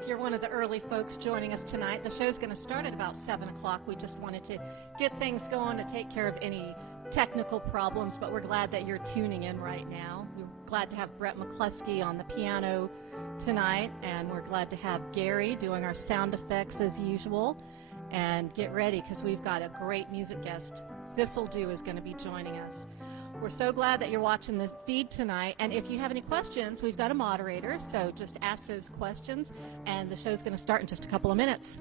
if you're one of the early folks joining us tonight. The show's going to start at about 7 o'clock. We just wanted to get things going to take care of any technical problems, but we're glad that you're tuning in right now. We're glad to have Brett McCluskey on the piano tonight, and we're glad to have Gary doing our sound effects as usual. And get ready, because we've got a great music guest. This'll Do is going to be joining us. We're so glad that you're watching the feed tonight, and if you have any questions, we've got a moderator, so just ask those questions, and the show's going to start in just a couple of minutes.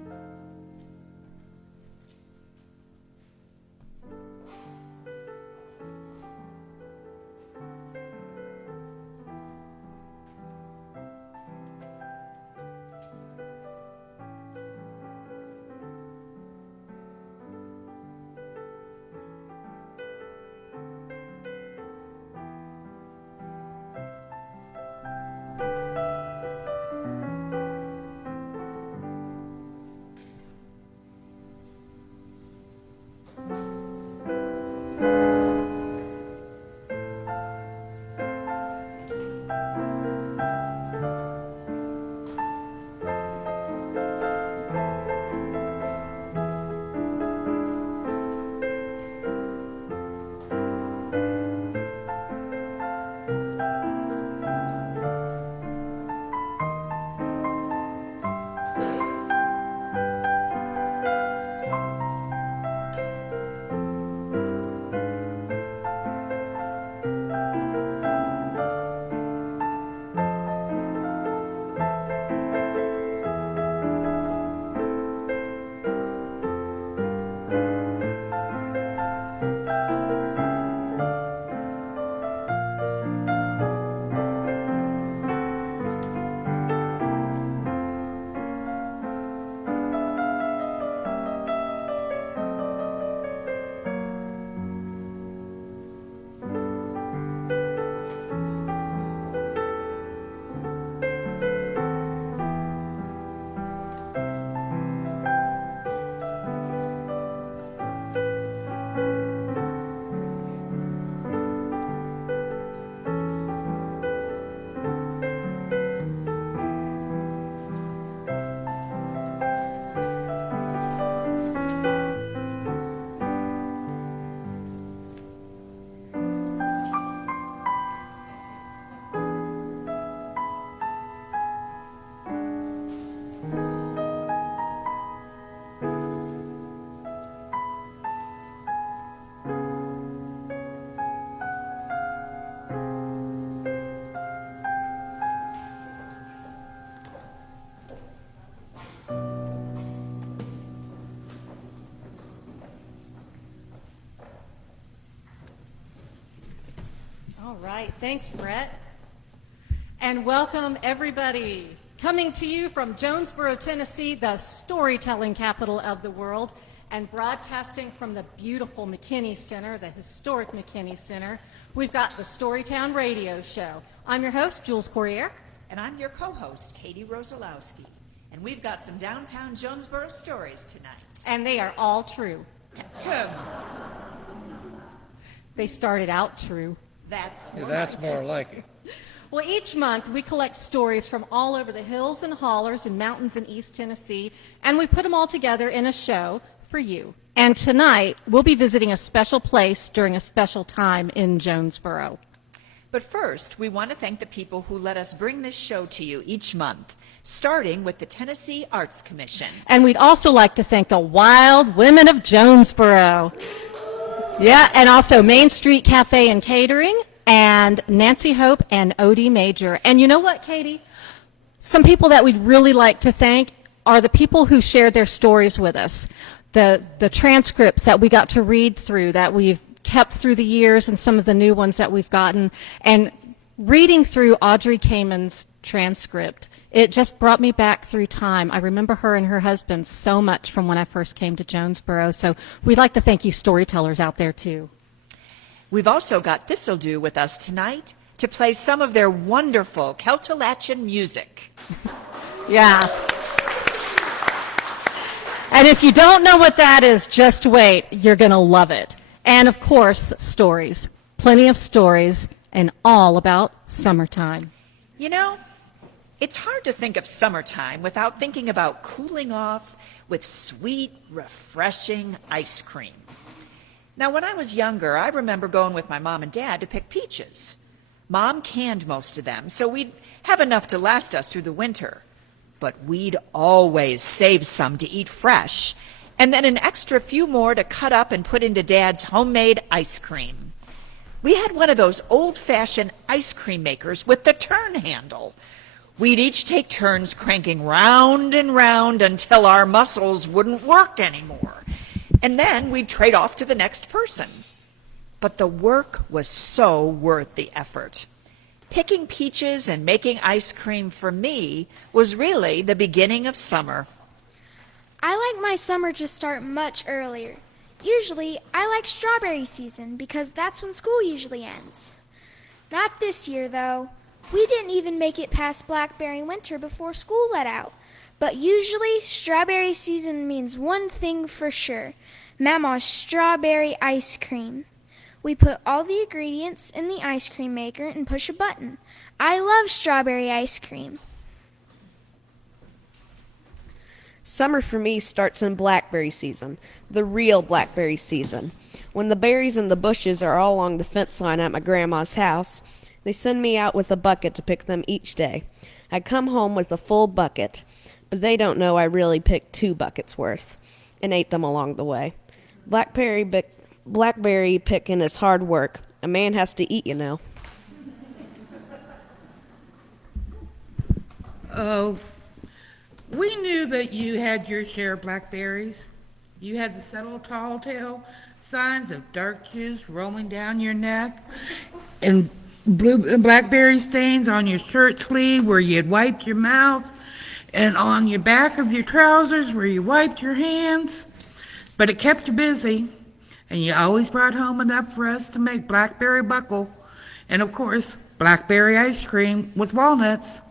All right, thanks, Brett. And welcome, everybody. Coming to you from Jonesboro, Tennessee, the storytelling capital of the world, and broadcasting from the beautiful McKinney Center, the historic McKinney Center, we've got the Storytown Radio Show. I'm your host, Jules Corriere. And I'm your co-host, Katie Rosalowski. And we've got some downtown Jonesboro stories tonight. And they are all true. They started out true. That's more like it. Well, each month we collect stories from all over the hills and hollers and mountains in East Tennessee, and we put them all together in a show for you. And tonight we'll be visiting a special place during a special time in Jonesboro. But first, we want to thank the people who let us bring this show to you each month, starting with the Tennessee Arts Commission. And we'd also like to thank the Wild Women of Jonesboro. Yeah, and also Main Street Cafe and Catering, and Nancy Hope and Odie Major. And you know what, Katie? Some people that we'd really like to thank are the people who shared their stories with us. The transcripts that we got to read through, that we've kept through the years, and some of the new ones that we've gotten. And reading through Audrey Kamen's transcript, it just brought me back through time. I remember her and her husband so much from when I first came to Jonesboro. So we'd like to thank you storytellers out there, too. We've also got This'll Do with us tonight to play some of their wonderful Celtalachian music. Yeah. And if you don't know what that is, just wait. You're going to love it. And, of course, stories. Plenty of stories, and all about summertime. You know, It's hard to think of summertime without thinking about cooling off with sweet, refreshing ice cream. Now, when I was younger, I remember going with my mom and dad to pick peaches. Mom canned most of them, so we'd have enough to last us through the winter. But we'd always save some to eat fresh, and then an extra few more to cut up and put into Dad's homemade ice cream. We had one of those old-fashioned ice cream makers with the turn handle. We'd each take turns cranking round and round until our muscles wouldn't work anymore. And then we'd trade off to the next person. But the work was so worth the effort. Picking peaches and making ice cream for me was really the beginning of summer. I like my summer to start much earlier. Usually, I like strawberry season because that's when school usually ends. Not this year, though. We didn't even make it past blackberry winter before school let out. But usually, strawberry season means one thing for sure: Mama's strawberry ice cream. We put all the ingredients in the ice cream maker and push a button. I love strawberry ice cream. Summer for me starts in blackberry season, the real blackberry season. When the berries in the bushes are all along the fence line at my grandma's house, they send me out with a bucket to pick them each day. I come home with a full bucket, but they don't know I really picked 2 buckets worth and ate them along the way. Blackberry picking is hard work. A man has to eat, you know. Oh, we knew that you had your share of blackberries. You had the subtle tall tale signs of dark juice rolling down your neck and blue blackberry stains on your shirt sleeve where you had wiped your mouth and on your back of your trousers where you wiped your hands. But it kept you busy, and you always brought home enough for us to make blackberry buckle and, of course, blackberry ice cream with walnuts.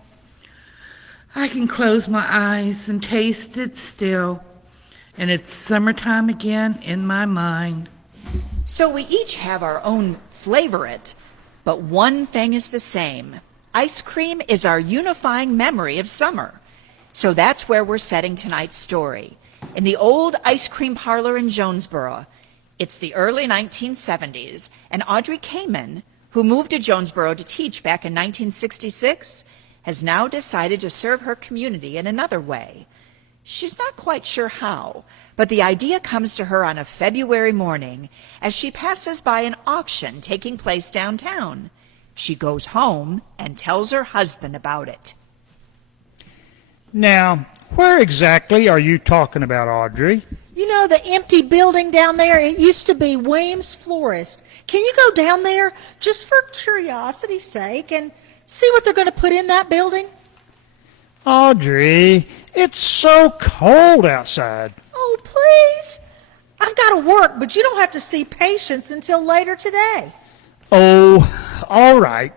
I can close my eyes and taste it still, and it's summertime again in my mind. So we each have our own flavorite, but one thing is the same. Ice cream is our unifying memory of summer. So that's where we're setting tonight's story, in the old ice cream parlor in Jonesboro. It's the early 1970s, and Audrey Kamen, who moved to Jonesboro to teach back in 1966, has now decided to serve her community in another way. She's not quite sure how, but the idea comes to her on a February morning as she passes by an auction taking place downtown. She goes home and tells her husband about it. Now, where exactly are you talking about, Audrey? You know, the empty building down there, it used to be Williams Florist. Can you go down there just for curiosity's sake and see what they're going to put in that building? Audrey, it's so cold outside. Oh, please. I've got to work, but you don't have to see patients until later today. Oh, all right.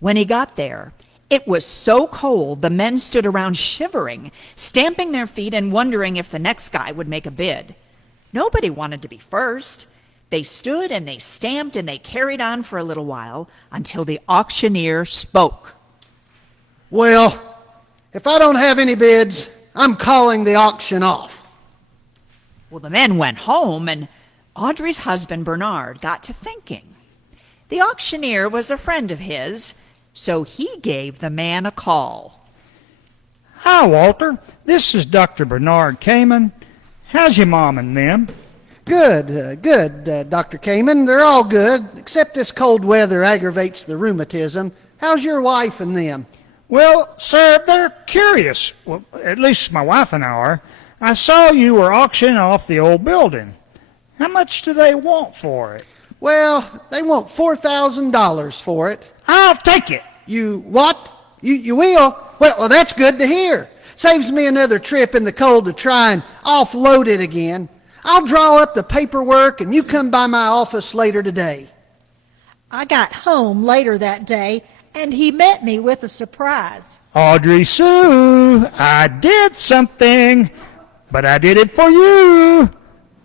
When he got there, it was so cold the men stood around shivering, stamping their feet and wondering if the next guy would make a bid. Nobody wanted to be first. They stood and they stamped and they carried on for a little while until the auctioneer spoke. Well, if I don't have any bids, I'm calling the auction off. Well, the men went home, and Audrey's husband, Bernard, got to thinking. The auctioneer was a friend of his, so he gave the man a call. Hi, Walter. This is Dr. Bernard Kamen. How's your mom and them? Good, Dr. Kamen. They're all good, except this cold weather aggravates the rheumatism. How's your wife and them? Well, sir, they're curious. Well, at least my wife and I are. I saw you were auctioning off the old building. How much do they want for it? Well, they want $4,000 for it. I'll take it. You what? You will? Well, that's good to hear. Saves me another trip in the cold to try and offload it again. I'll draw up the paperwork and you come by my office later today. I got home later that day, and he met me with a surprise. Audrey Sue, I did something, but I did it for you.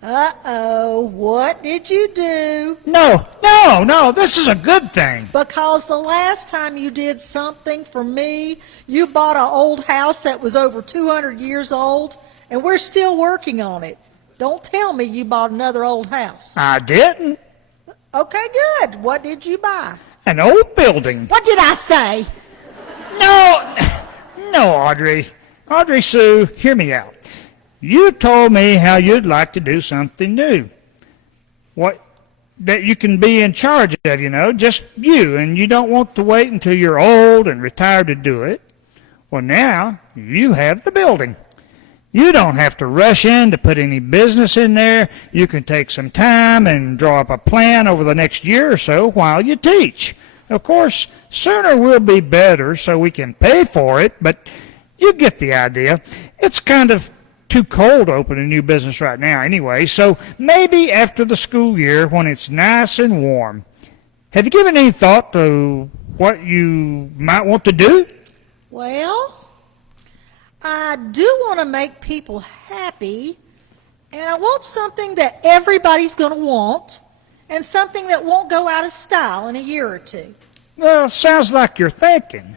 Uh-oh, what did you do? No, this is a good thing. Because the last time you did something for me, you bought an old house that was over 200 years old, and we're still working on it. Don't tell me you bought another old house. I didn't. Okay, good. What did you buy? An old building. What did I say? No, Audrey. Audrey Sue, hear me out. You told me how you'd like to do something new. What that you can be in charge of, just you, and you don't want to wait until you're old and retired to do it. Well, now you have the building. You don't have to rush in to put any business in there. You can take some time and draw up a plan over the next year or so while you teach. Of course, sooner will be better so we can pay for it, but you get the idea. It's kind of too cold to open a new business right now anyway, so maybe after the school year when it's nice and warm. Have you given any thought to what you might want to do? Well, I do want to make people happy, and I want something that everybody's going to want, and something that won't go out of style in a year or two. Well, sounds like you're thinking.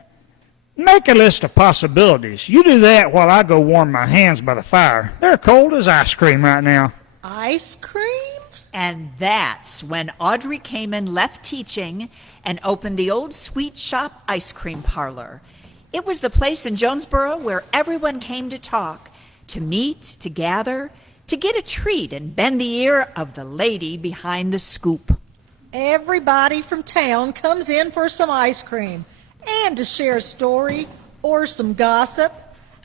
Make a list of possibilities. You do that while I go warm my hands by the fire. They're cold as ice cream right now. Ice cream? And that's when Audrey came and left teaching and opened the Old Sweet Shop ice cream parlor. It was the place in Jonesboro where everyone came to talk, to meet, to gather, to get a treat and bend the ear of the lady behind the scoop. Everybody from town comes in for some ice cream and to share a story or some gossip.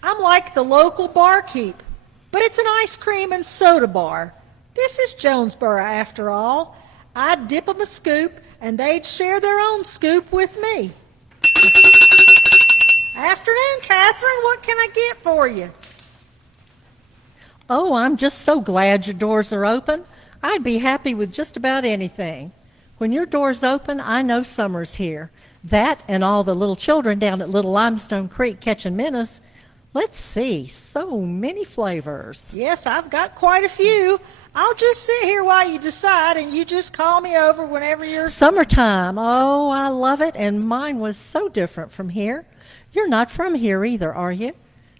I'm like the local barkeep, but it's an ice cream and soda bar. This is Jonesboro after all. I'd dip 'em a scoop and they'd share their own scoop with me. Afternoon, Catherine. What can I get for you? Oh, I'm just so glad your doors are open. I'd be happy with just about anything. When your door's open, I know summer's here. That and all the little children down at Little Limestone Creek catching minnows. Let's see, so many flavors. Yes, I've got quite a few. I'll just sit here while you decide, and you just call me over whenever you're... Summertime. Oh, I love it, and mine was so different from here. You're not from here either, are you?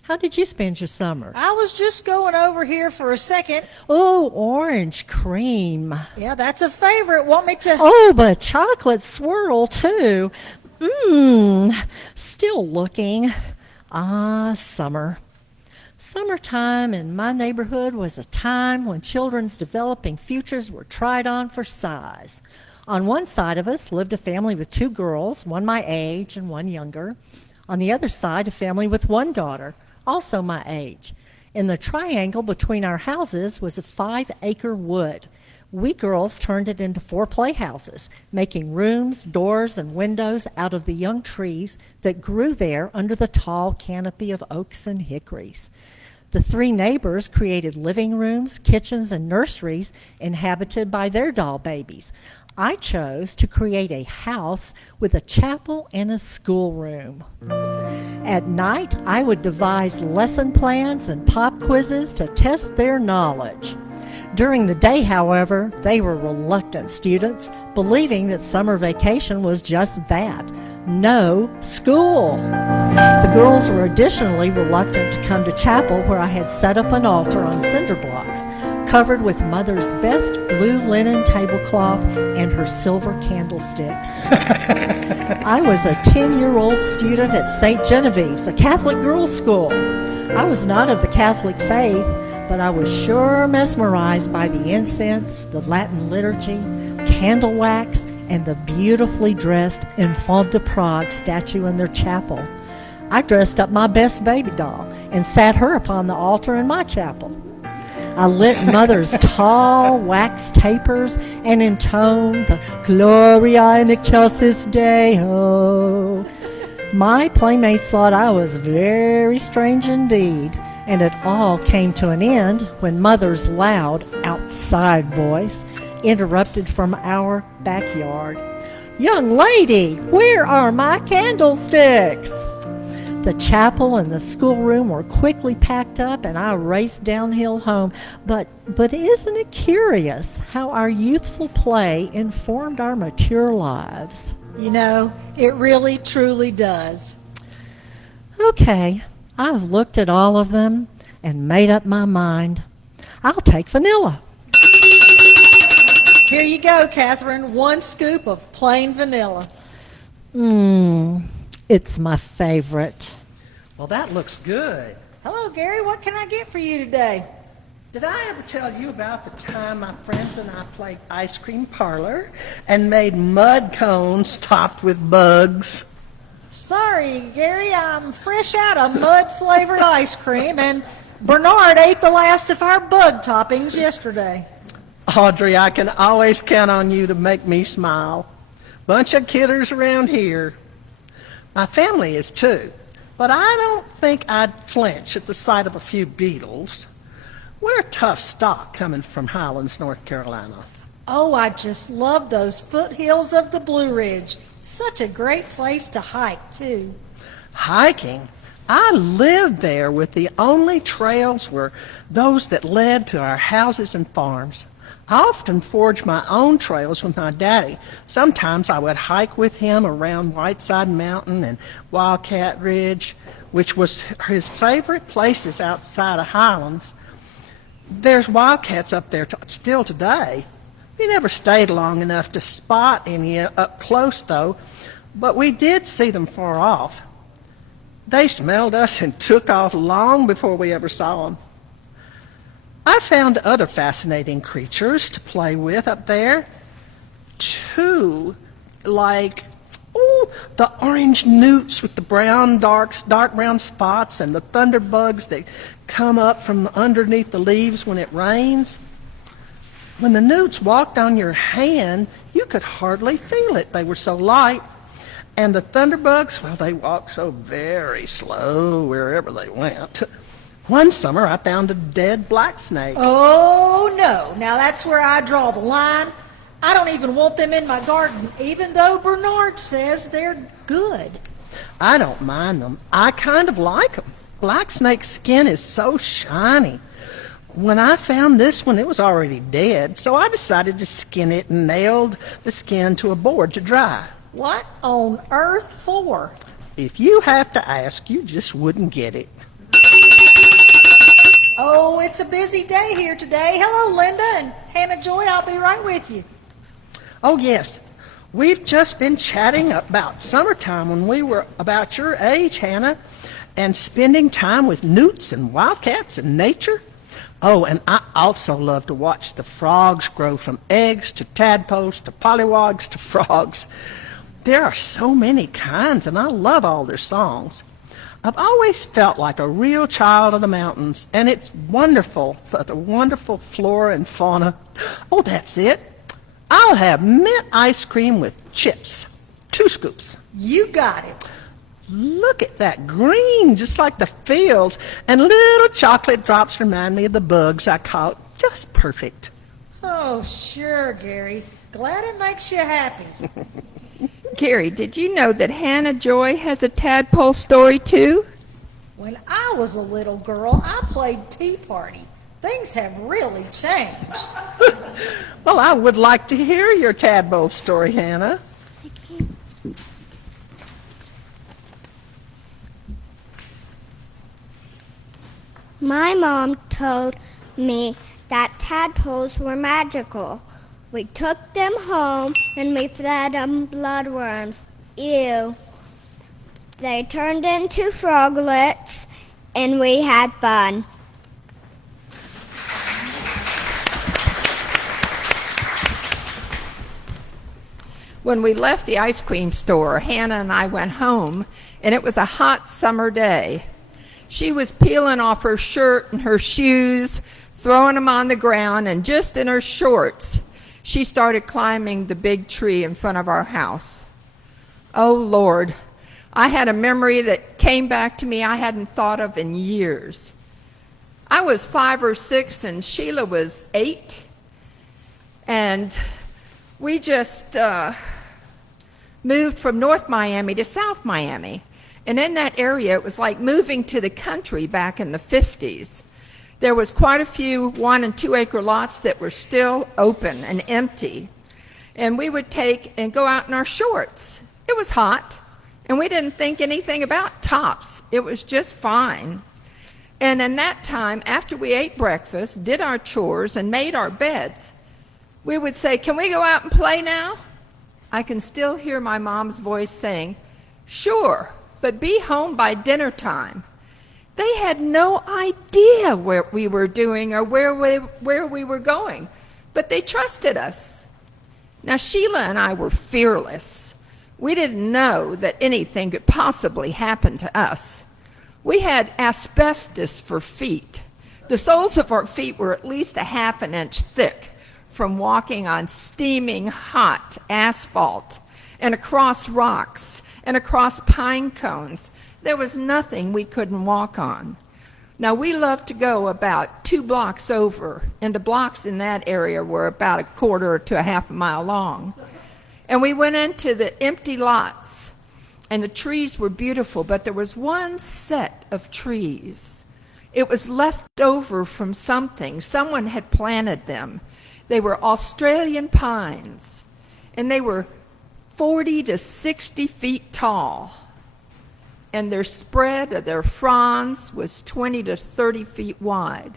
How did you spend your summers? I was just going over here for a second. Oh, orange cream. Yeah, that's a favorite. Want me to... Oh, but chocolate swirl, too. Still looking. Ah, summer. Summertime in my neighborhood was a time when children's developing futures were tried on for size. On one side of us lived a family with 2 girls, one my age and one younger. On the other side, a family with 1 daughter, also my age. In the triangle between our houses was a 5-acre wood. We girls turned it into 4 playhouses, making rooms, doors, and windows out of the young trees that grew there under the tall canopy of oaks and hickories. The 3 neighbors created living rooms, kitchens, and nurseries inhabited by their doll babies. I chose to create a house with a chapel and a schoolroom. At night, I would devise lesson plans and pop quizzes to test their knowledge. During the day, however, they were reluctant students, believing that summer vacation was just that, no school. The girls were additionally reluctant to come to chapel, where I had set up an altar on cinder blocks, covered with Mother's best blue linen tablecloth and her silver candlesticks. I was a 10-year-old student at St. Genevieve's, a Catholic girls' school. I was not of the Catholic faith, but I was sure mesmerized by the incense, the Latin liturgy, candle wax, and the beautifully dressed Enfant de Prague statue in their chapel. I dressed up my best baby doll and sat her upon the altar in my chapel. I lit Mother's tall wax tapers and intoned the Gloria in excelsis Deo. My playmates thought I was very strange indeed, and it all came to an end when Mother's loud outside voice interrupted from our backyard. "Young lady, where are my candlesticks?" The chapel and the schoolroom were quickly packed up, and I raced downhill home. But isn't it curious how our youthful play informed our mature lives? You know, it really, truly does. Okay, I've looked at all of them and made up my mind. I'll take vanilla. Here you go, Catherine. 1 scoop of plain vanilla. It's my favorite. Well, that looks good. Hello, Gary. What can I get for you today? Did I ever tell you about the time my friends and I played ice cream parlor and made mud cones topped with bugs? Sorry, Gary. I'm fresh out of mud-flavored ice cream, and Bernard ate the last of our bug toppings yesterday. Audrey, I can always count on you to make me smile. Bunch of kidders around here. My family is too, but I don't think I'd flinch at the sight of a few beetles. We're a tough stock coming from Highlands, North Carolina. Oh, I just love those foothills of the Blue Ridge. Such a great place to hike, too. Hiking? I lived there with the only trails were those that led to our houses and farms. I often forged my own trails with my daddy. Sometimes I would hike with him around Whiteside Mountain and Wildcat Ridge, which was his favorite places outside of Highlands. There's wildcats up there still today. We never stayed long enough to spot any up close, though, but we did see them far off. They smelled us and took off long before we ever saw them. I found other fascinating creatures to play with up there, too, like the orange newts with the dark brown spots, and the thunderbugs that come up from underneath the leaves when it rains. When the newts walked on your hand, you could hardly feel it. They were so light. And the thunderbugs, well, they walked so very slow wherever they went. One summer, I found a dead black snake. Oh, no. Now, that's where I draw the line. I don't even want them in my garden, even though Bernard says they're good. I don't mind them. I kind of like them. Black snake's skin is so shiny. When I found this one, it was already dead, so I decided to skin it and nailed the skin to a board to dry. What on earth for? If you have to ask, you just wouldn't get it. Oh, it's a busy day here today. Hello, Linda and Hannah Joy. I'll be right with you. Oh, yes. We've just been chatting about summertime when we were about your age, Hannah, and spending time with newts and wildcats and nature. Oh, and I also love to watch the frogs grow from eggs to tadpoles to pollywogs to frogs. There are so many kinds, and I love all their songs. I've always felt like a real child of the mountains, and it's wonderful, the wonderful flora and fauna. Oh, that's it. I'll have mint ice cream with chips. 2 scoops. You got it. Look at that green, just like the fields, and little chocolate drops remind me of the bugs I caught. Just perfect. Oh, sure, Gary. Glad it makes you happy. Gary, did you know that Hannah Joy has a tadpole story too? When I was a little girl, I played Tea Party. Things have really changed. Well, I would like to hear your tadpole story, Hannah. My mom told me that tadpoles were magical. We took them home and we fed them bloodworms. Ew. They turned into froglets and we had fun. When we left the ice cream store, Hannah and I went home, and it was a hot summer day. She was peeling off her shirt and her shoes, throwing them on the ground, and just in her shorts, she started climbing the big tree in front of our house. Oh, Lord, I had a memory that came back to me I hadn't thought of in years. I was 5 or 6, and Sheila was 8, and we just moved from North Miami to South Miami. And in that area, it was like moving to the country back in the 50s. There was quite a few 1 and 2 acre lots that were still open and empty. And we would take and go out in our shorts. It was hot, and we didn't think anything about tops. It was just fine. And in that time, after we ate breakfast, did our chores, and made our beds, we would say, "Can we go out and play now?" I can still hear my mom's voice saying, "Sure, but be home by dinner time." They had no idea what we were doing or where we were going, but they trusted us. Now, Sheila and I were fearless. We didn't know that anything could possibly happen to us. We had asbestos for feet. The soles of our feet were at least a half an inch thick from walking on steaming hot asphalt and across rocks and across pine cones. There was nothing we couldn't walk on. Now, we loved to go about 2 blocks over, and the blocks in that area were about a quarter to a half a mile long. And we went into the empty lots, and the trees were beautiful, but there was one set of trees. It was left over from something. Someone had planted them. They were Australian pines, and they were 40 to 60 feet tall. And their spread of their fronds was 20 to 30 feet wide.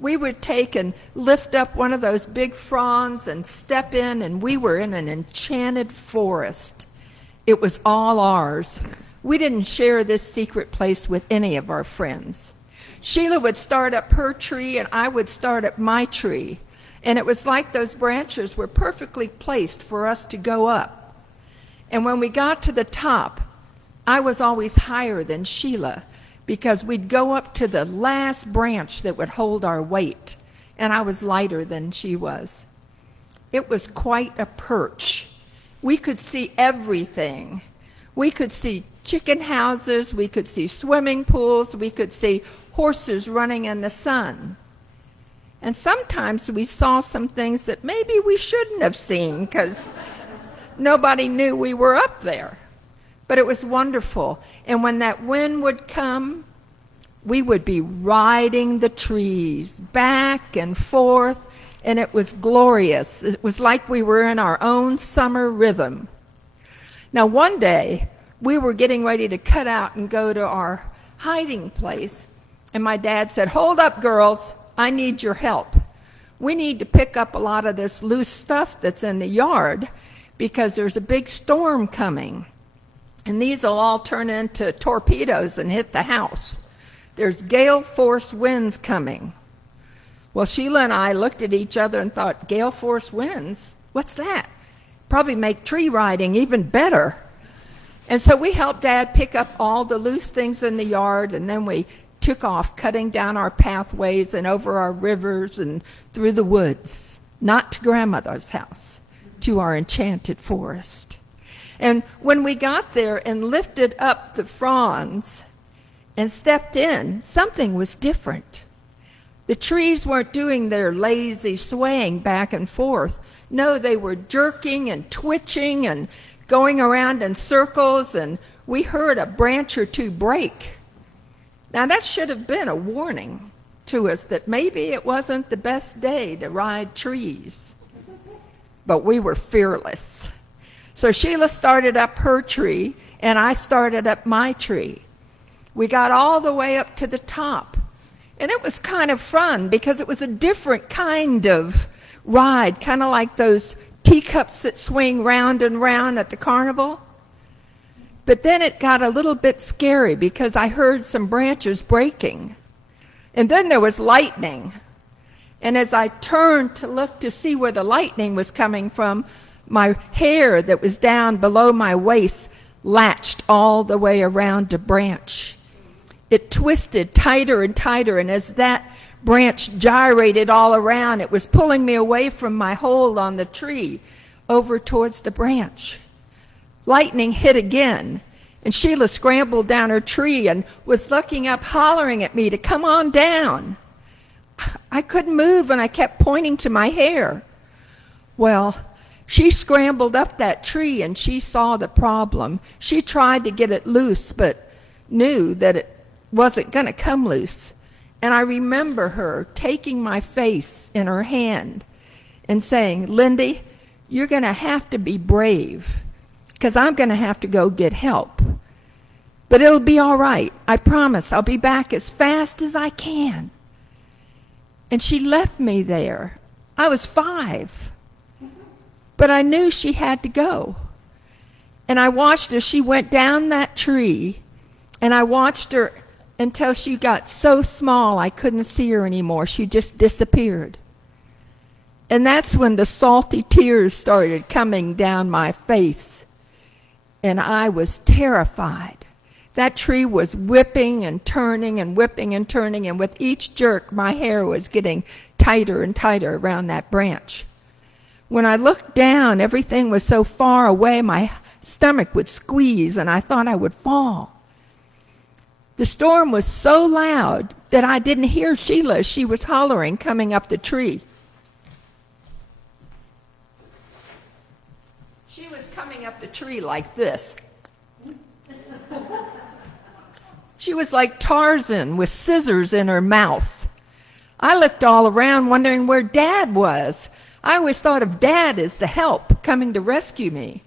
We would take and lift up one of those big fronds and step in, and we were in an enchanted forest. It was all ours. We didn't share this secret place with any of our friends. Sheila would start up her tree, and I would start up my tree. And it was like those branches were perfectly placed for us to go up. And when we got to the top, I was always higher than Sheila because we'd go up to the last branch that would hold our weight, and I was lighter than she was. It was quite a perch. We could see everything. We could see chicken houses, we could see swimming pools, we could see horses running in the sun. And sometimes we saw some things that maybe we shouldn't have seen because nobody knew we were up there. But it was wonderful. And when that wind would come, we would be riding the trees back and forth, and it was glorious. It was like we were in our own summer rhythm. Now, one day, we were getting ready to cut out and go to our hiding place, and my dad said, "Hold up, girls. I need your help. We need to pick up a lot of this loose stuff that's in the yard because there's a big storm coming. And these will all turn into torpedoes and hit the house. There's gale force winds coming." Well, Sheila and I looked at each other and thought, gale force winds? What's that? Probably make tree riding even better. And so we helped Dad pick up all the loose things in the yard, and then we took off cutting down our pathways and over our rivers and through the woods, not to Grandmother's house, to our enchanted forest. And when we got there and lifted up the fronds and stepped in, something was different. The trees weren't doing their lazy swaying back and forth. No, they were jerking and twitching and going around in circles, and we heard a branch or two break. Now, that should have been a warning to us that maybe it wasn't the best day to ride trees. But we were fearless. So Sheila started up her tree, and I started up my tree. We got all the way up to the top, and it was kind of fun because it was a different kind of ride, kind of like those teacups that swing round and round at the carnival. But then it got a little bit scary because I heard some branches breaking, and then there was lightning. And as I turned to look to see where the lightning was coming from, my hair that was down below my waist latched all the way around a branch. It twisted tighter and tighter, and as that branch gyrated all around, it was pulling me away from my hold on the tree over towards the branch. Lightning hit again, and Sheila scrambled down her tree and was looking up, hollering at me to come on down. I couldn't move, and I kept pointing to my hair. Well, She scrambled up that tree and she saw the problem. She tried to get it loose, but knew that it wasn't going to come loose. And I remember her taking my face in her hand and saying, Lindy, you're going to have to be brave, because I'm going to have to go get help. But it'll be all right. I promise I'll be back as fast as I can. And she left me there. I was 5. But I knew she had to go. And I watched as she went down that tree, and I watched her until she got so small I couldn't see her anymore. She just disappeared. And that's when the salty tears started coming down my face. And I was terrified. That tree was whipping and turning and whipping and turning, and with each jerk, my hair was getting tighter and tighter around that branch. When I looked down, everything was so far away, my stomach would squeeze, and I thought I would fall. The storm was so loud that I didn't hear Sheila as she was hollering coming up the tree. She was coming up the tree like this. She was like Tarzan with scissors in her mouth. I looked all around wondering where Dad was. I always thought of Dad as the help coming to rescue me.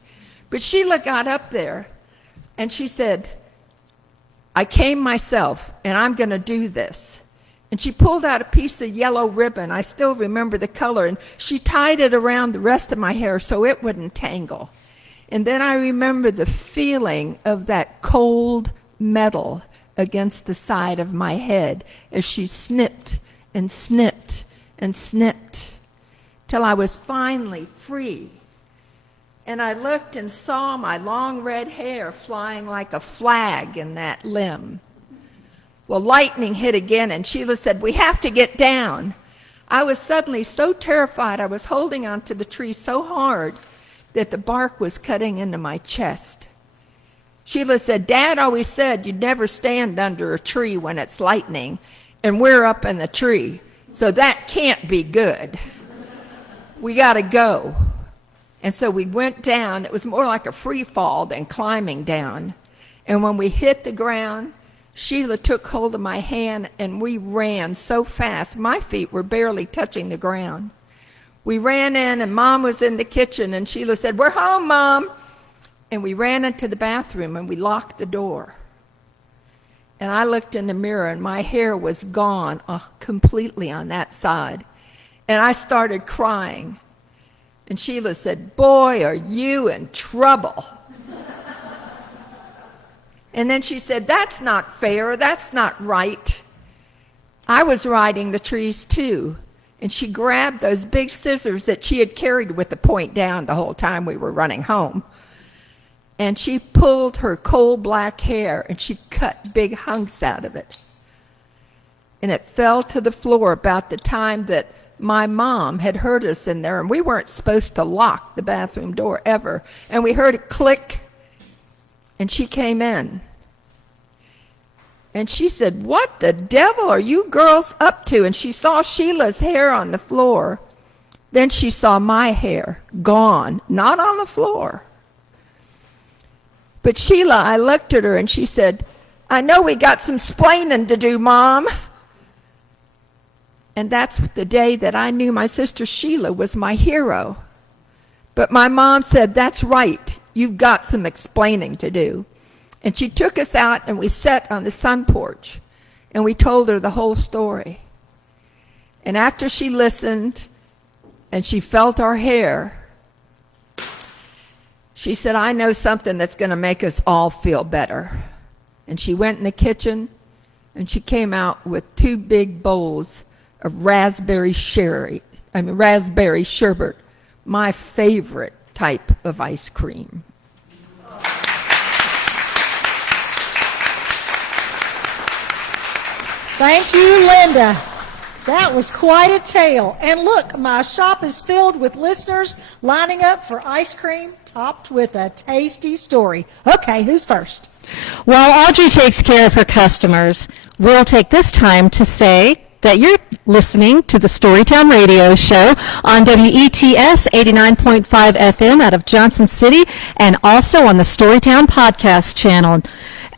But Sheila got up there and she said, I came myself and I'm going to do this. And she pulled out a piece of yellow ribbon. I still remember the color. And she tied it around the rest of my hair so it wouldn't tangle. And then I remember the feeling of that cold metal against the side of my head as she snipped and snipped and snipped till I was finally free. And I looked and saw my long red hair flying like a flag in that limb. Well, lightning hit again, and Sheila said, we have to get down. I was suddenly so terrified, I was holding onto the tree so hard that the bark was cutting into my chest. Sheila said, Dad always said you'd never stand under a tree when it's lightning, and we're up in the tree, so that can't be good. We got to go. And so we went down. It was more like a free fall than climbing down. And when we hit the ground, Sheila took hold of my hand, and we ran so fast. My feet were barely touching the ground. We ran in, and Mom was in the kitchen, and Sheila said, we're home, Mom. And we ran into the bathroom, and we locked the door. And I looked in the mirror, and my hair was gone completely on that side. And I started crying. And Sheila said, boy, are you in trouble. And then she said, that's not fair. That's not right. I was riding the trees too. And she grabbed those big scissors that she had carried with the point down the whole time we were running home. And she pulled her coal black hair and she cut big hunks out of it. And it fell to the floor about the time that my mom had heard us in there, and we weren't supposed to lock the bathroom door ever. And we heard it click, and she came in. And she said, what the devil are you girls up to? And she saw Sheila's hair on the floor. Then she saw my hair gone, not on the floor. But Sheila, I looked at her and she said, I know we got some splaining to do, Mom. And that's the day that I knew my sister Sheila was my hero. But my mom said, that's right, you've got some explaining to do. And she took us out and we sat on the sun porch and we told her the whole story. And after she listened and she felt our hair, she said, I know something that's going to make us all feel better. And she went in the kitchen and she came out with 2 big bowls of raspberry sherbet, my favorite type of ice cream. Thank you, Linda. That was quite a tale. And look, my shop is filled with listeners lining up for ice cream topped with a tasty story. Okay, who's first? While Audrey takes care of her customers, we'll take this time to say that you're listening to the Storytown Radio Show on WETS 89.5 FM out of Johnson City, and also on the Storytown Podcast channel.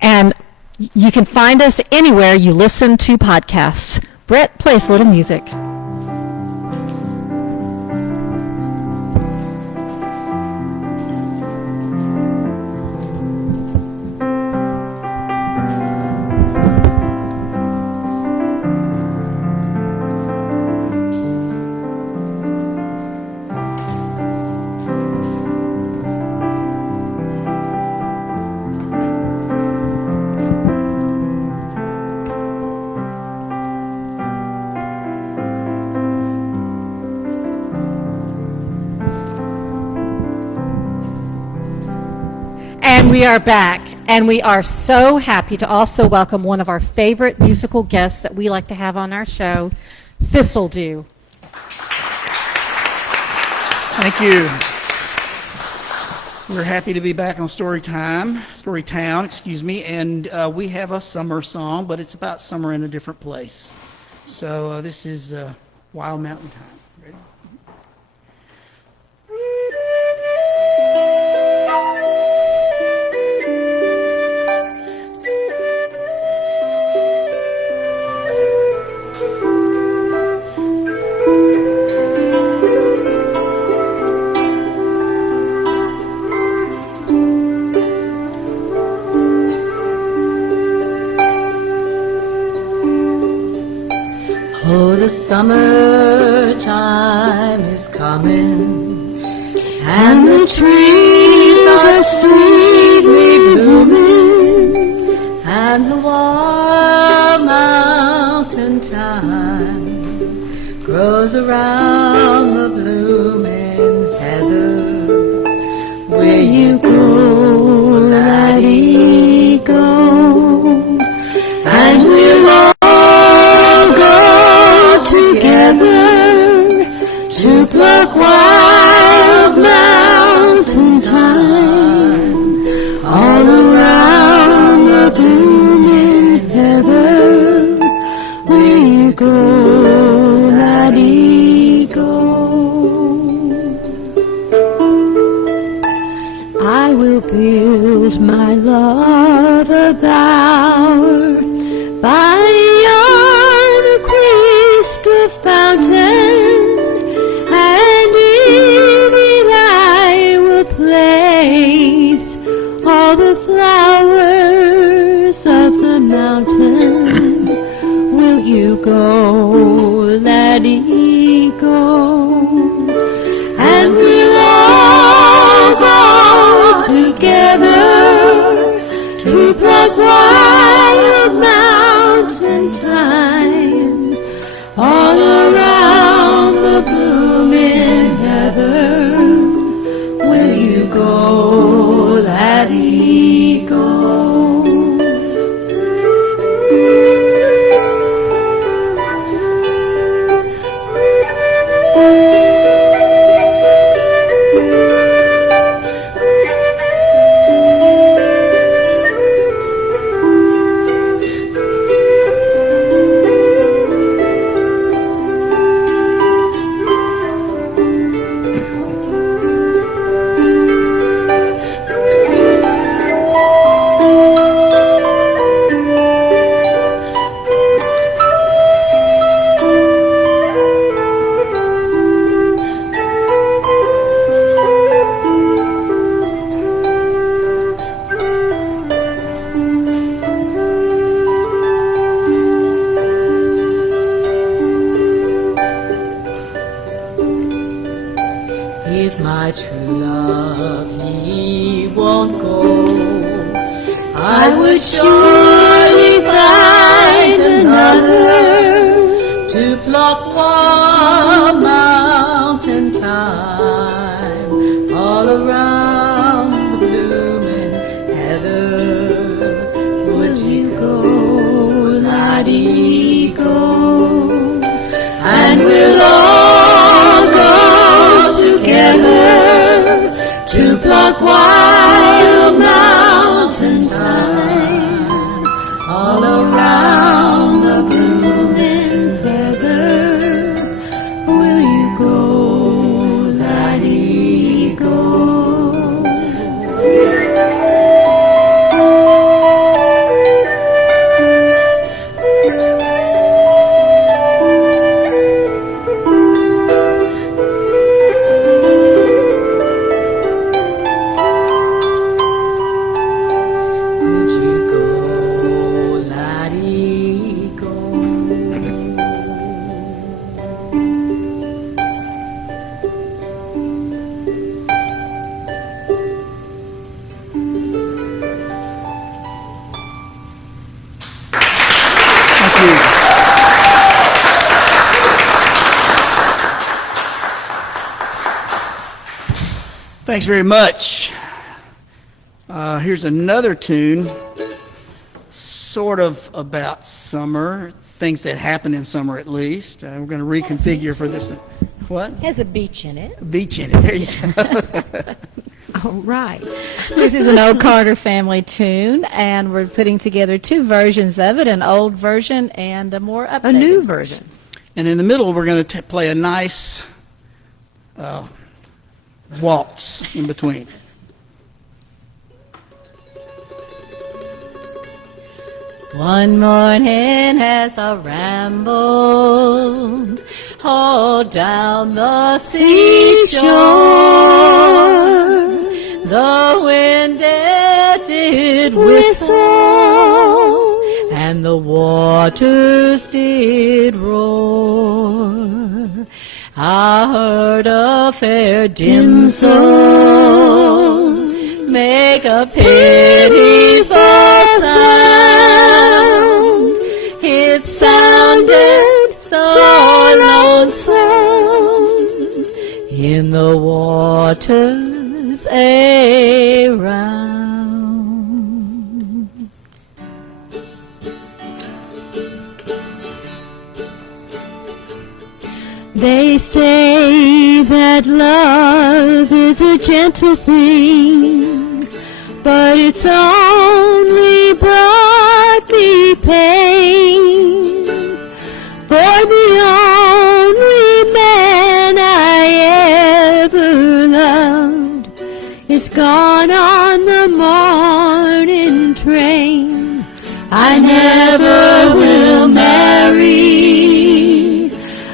And you can find us anywhere you listen to podcasts. Brett, play us a little music. And we are back, and we are so happy to also welcome one of our favorite musical guests that we like to have on our show, Thistledew. Thank you. We're happy to be back on Storytown, and we have a summer song, but it's about summer in a different place. So this is Wild Mountain Time. Ready? Oh, the summertime is coming, and the trees are sweetly blooming, and the warm mountain thyme grows around the blooming heather. Where you go, laddie, go, and we'll all together to pluck wild mountain thyme all around the blooming heather. Where you go, laddie, go. I will build my love a bower by yon crystal fountain, and in it I will place all the flowers of the mountain. Will you go, laddie, go? And we'll all go together to pluck wild mountain thyme all around the blooming heather. Will you go, laddie, go? If my true love he won't go, I would surely find another to pluck warm mountain thyme all around the blooming heather. Would you go, laddie, go? And we'll all go together to pluck wild mountain thyme you. Thanks very much. Here's another tune, sort of about summer, things that happen in summer at least. We're going to reconfigure for this one. What? Has a beach in it. Beach in it. There you go. All right. This is an old Carter family tune, and we're putting together two versions of it, an old version and a more updated. A new version. And in the middle, we're going to play a nice waltz in between. One morning as I rambled all down the seashore, the wind it did whistle, and the waters did roar. I heard a fair damsel make a pitiful sound. It sounded so lonesome in the waters around. They say that love is a gentle thing, but it's only brought me pain. For the only man I ever loved is gone on the morning train. I never will marry,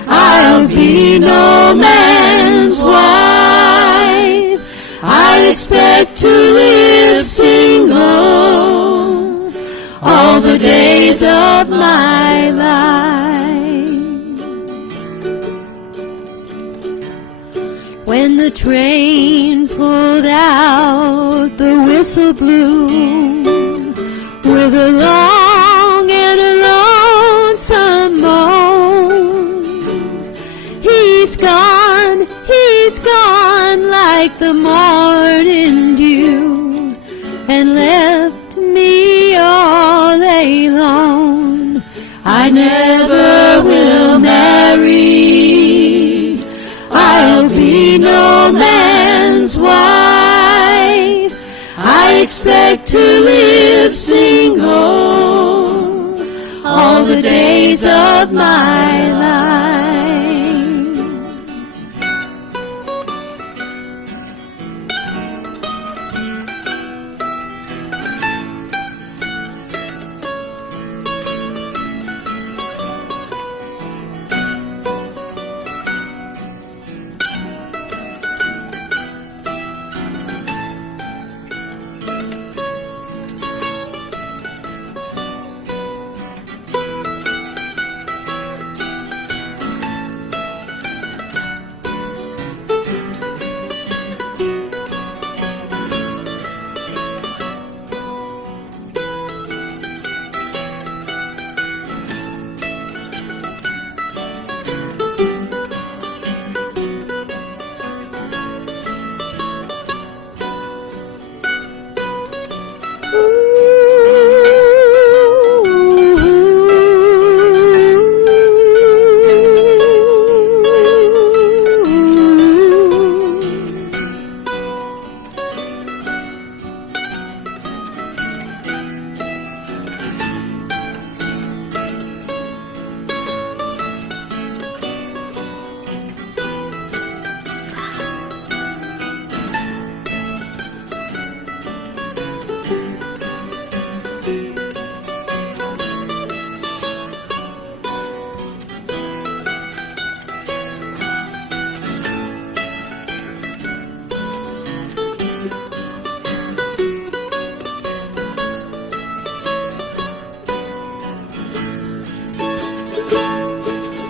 I'll be no man's wife. I expect to live single all the days of my life. When the train pulled out, the whistle blew with a long and a lonesome moan. He's gone like the morning dew, and left me all alone. I never will marry, I'll be no man's wife. I expect to live single all the days of my life.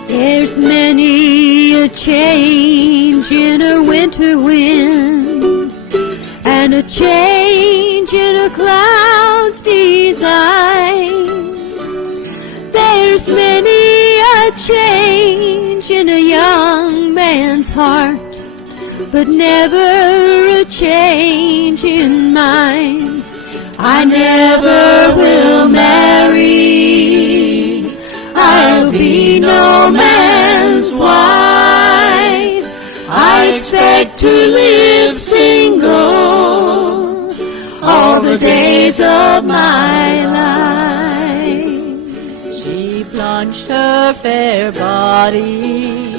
There's many a change in a winter wind, and a change in a cloud's design. There's change in a young man's heart, but never a change in mine. I never will marry. I'll be no man's wife. I expect to live single all the days of my life. She plunged her fair body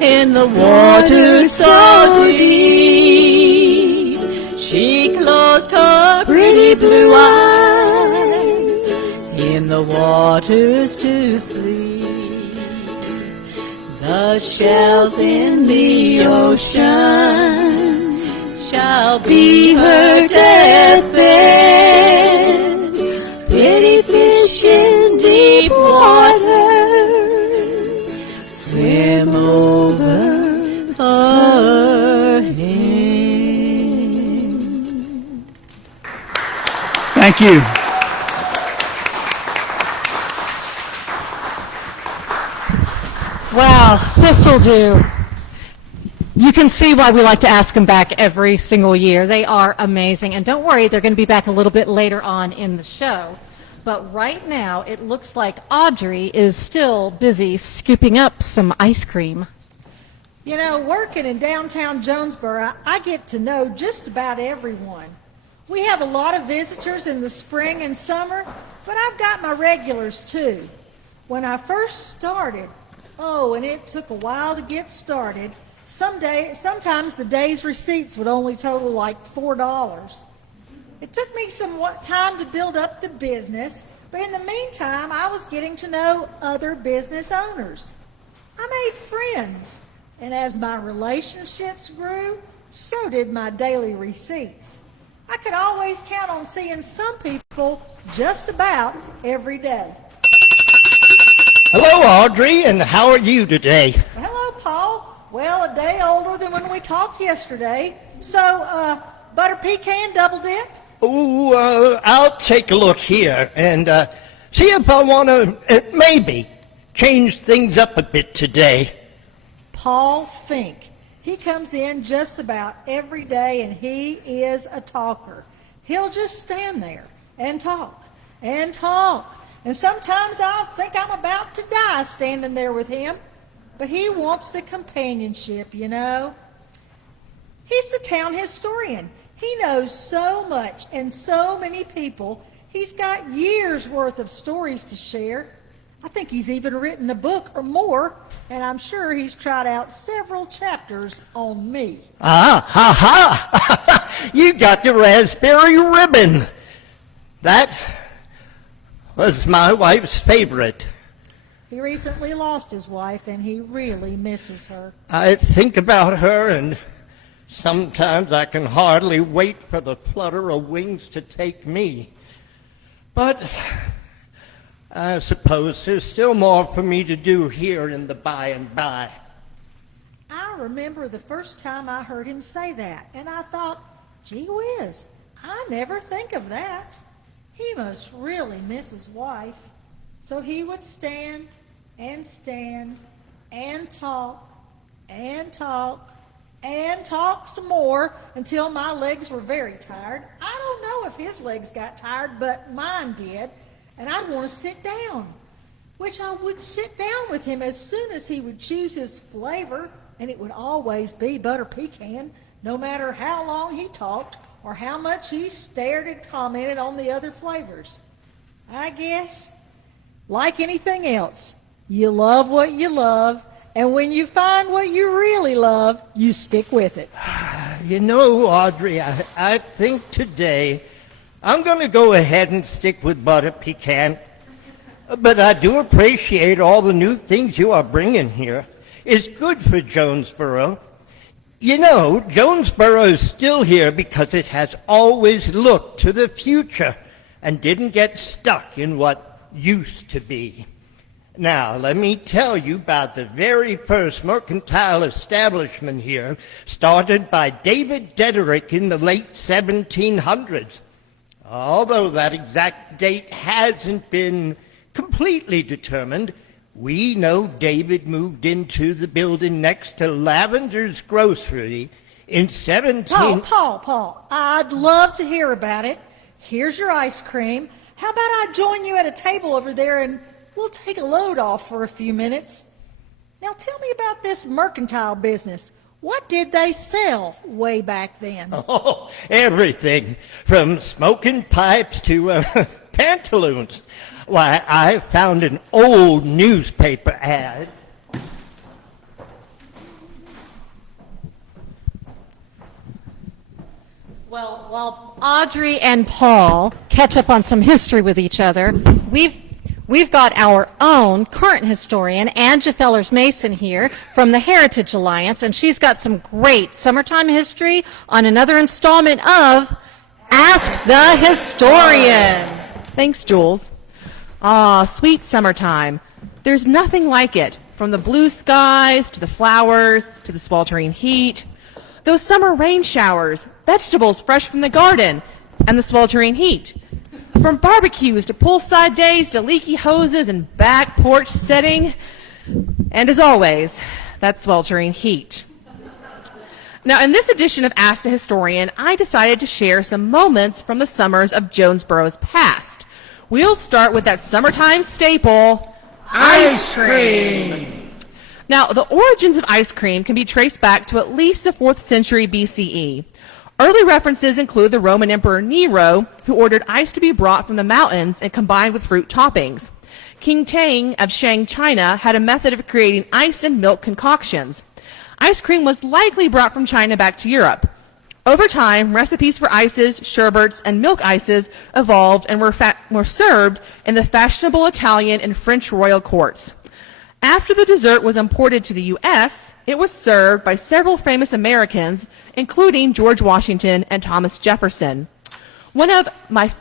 in the water so deep. She closed her pretty blue eyes in the waters to sleep. The shells in the ocean shall be her deathbed. Pretty fish in deep waters swim over her head. Thank you. Well, this'll do. You can see why we like to ask them back every single year. They are amazing. And don't worry, they're going to be back a little bit later on in the show. But right now, it looks like Audrey is still busy scooping up some ice cream. You know, working in downtown Jonesboro, I get to know just about everyone. We have a lot of visitors in the spring and summer, but I've got my regulars too. When I first started, and it took a while to get started, sometimes the day's receipts would only total like $4. It took me some time to build up the business, but in the meantime, I was getting to know other business owners. I made friends, and as my relationships grew, so did my daily receipts. I could always count on seeing some people just about every day. Hello, Audrey, and how are you today? Hello, Paul. Well, a day older than when we talked yesterday. So, butter pecan double dip? Ooh, I'll take a look here and see if I want to maybe change things up a bit today. Paul Fink. He comes in just about every day, and he is a talker. He'll just stand there and talk and talk. And sometimes I think I'm about to die standing there with him. But he wants the companionship, you know. He's the town historian. He knows so much and so many people. He's got years' worth of stories to share. I think he's even written a book or more, and I'm sure he's tried out several chapters on me. Ah, ha, ha! You got the raspberry ribbon. That was my wife's favorite. He recently lost his wife, and he really misses her. I think about her, and sometimes I can hardly wait for the flutter of wings to take me. But I suppose there's still more for me to do here in the by and by. I remember the first time I heard him say that, and I thought, gee whiz, I never think of that. He must really miss his wife. So he would stand and talk and talk and talk some more until my legs were very tired. I don't know if his legs got tired, but mine did, and I'd want to sit down, which I would sit down with him as soon as he would choose his flavor, and it would always be butter pecan, no matter how long he talked or how much he stared and commented on the other flavors. I guess, like anything else, you love what you love, and when you find what you really love, you stick with it. You know, Audrey, I think today I'm going to go ahead and stick with butter pecan. But I do appreciate all the new things you are bringing here. It's good for Jonesboro. You know, Jonesboro is still here because it has always looked to the future and didn't get stuck in what used to be. Now, let me tell you about the very first mercantile establishment here, started by David Dederick in the late 1700s. Although that exact date hasn't been completely determined, We know David moved into the building next to Lavender's Grocery in 17... Paul, I'd love to hear about it. Here's your ice cream. How about I join you at a table over there and we'll take a load off for a few minutes? Now tell me about this mercantile business. What did they sell way back then? Oh, everything from smoking pipes to pantaloons. Why, I found an old newspaper ad. Well, while Audrey and Paul catch up on some history with each other, we've got our own current historian, Anja Fellers-Mason, here from the Heritage Alliance, and she's got some great summertime history on another installment of Ask the Historian. Thanks, Jules. Ah, sweet summertime. There's nothing like it, from the blue skies to the flowers to the sweltering heat. Those summer rain showers, vegetables fresh from the garden, and the sweltering heat. From barbecues to poolside days to leaky hoses and back porch sitting. And as always, that sweltering heat. Now, in this edition of Ask the Historian, I decided to share some moments from the summers of Jonesboro's past. We'll start with that summertime staple, ice cream. Now, the origins of ice cream can be traced back to at least the 4th century BCE. Early references include the Roman Emperor Nero, who ordered ice to be brought from the mountains and combined with fruit toppings. King Tang of Shang, China, had a method of creating ice and milk concoctions. Ice cream was likely brought from China back to Europe. Over time, recipes for ices, sherbets, and milk ices evolved and were served in the fashionable Italian and French royal courts. After the dessert was imported to the U.S., it was served by several famous Americans, including George Washington and Thomas Jefferson. One of my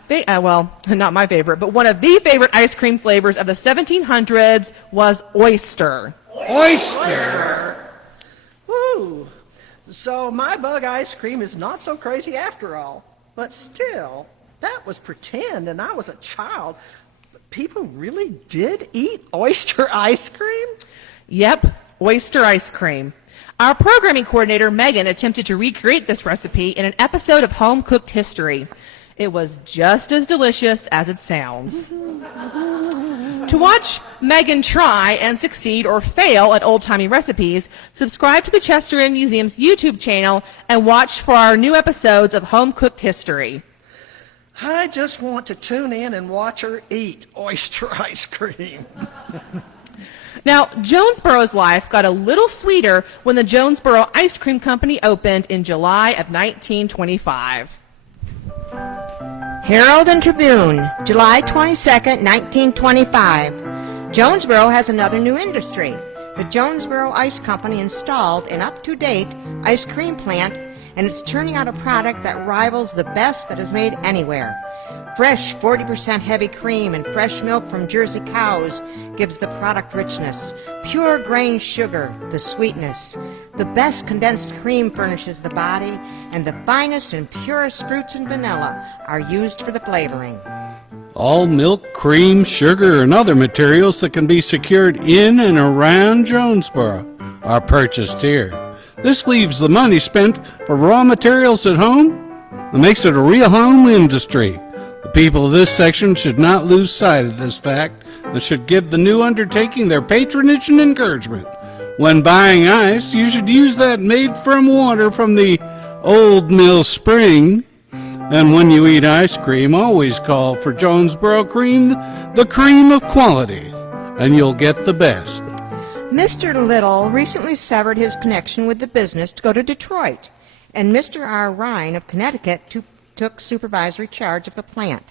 not my favorite, but one of the favorite ice cream flavors of the 1700s was oyster. Oyster? Woo! So my bug ice cream is not so crazy after all. But still, that was pretend and I was a child. People really did eat oyster ice cream? Yep, oyster ice cream. Our programming coordinator, Megan, attempted to recreate this recipe in an episode of Home Cooked History. It was just as delicious as it sounds. To watch Megan try and succeed or fail at old-timey recipes, subscribe to the Chester Inn Museum's YouTube channel and watch for our new episodes of Home Cooked History. I just want to tune in and watch her eat oyster ice cream. Now, Jonesboro's life got a little sweeter when the Jonesboro Ice Cream Company opened in July of 1925. Herald and Tribune, July 22nd, 1925. Jonesboro has another new industry. The Jonesboro Ice Company installed an up-to-date ice cream plant, and it's turning out a product that rivals the best that is made anywhere. Fresh 40% heavy cream and fresh milk from Jersey cows gives the product richness. Pure grain sugar, the sweetness. The best condensed cream furnishes the body, and the finest and purest fruits and vanilla are used for the flavoring. All milk, cream, sugar, and other materials that can be secured in and around Jonesboro are purchased here. This leaves the money spent for raw materials at home and makes it a real home industry. The people of this section should not lose sight of this fact and should give the new undertaking their patronage and encouragement. When buying ice, you should use that made from water from the Old Mill Spring. And when you eat ice cream, always call for Jonesboro Cream, the cream of quality, and you'll get the best. Mr. Little recently severed his connection with the business to go to Detroit, and Mr. R. Ryan of Connecticut took supervisory charge of the plant.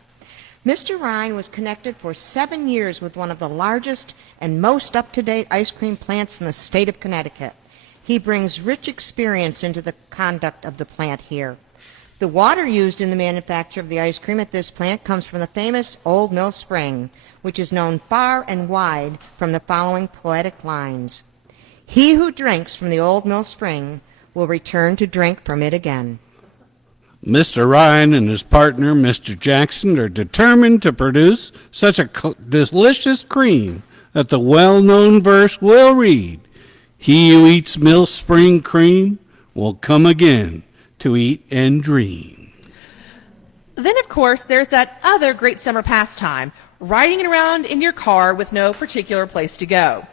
Mr. Ryan was connected for 7 years with one of the largest and most up-to-date ice cream plants in the state of Connecticut. He brings rich experience into the conduct of the plant here. The water used in the manufacture of the ice cream at this plant comes from the famous Old Mill Spring, which is known far and wide from the following poetic lines. He who drinks from the Old Mill Spring will return to drink from it again. Mr. Ryan and his partner, Mr. Jackson, are determined to produce such a delicious cream that the well-known verse will read, "He who eats Mill Spring cream will come again to eat and dream." Then, of course, there's that other great summer pastime, riding around in your car with no particular place to go.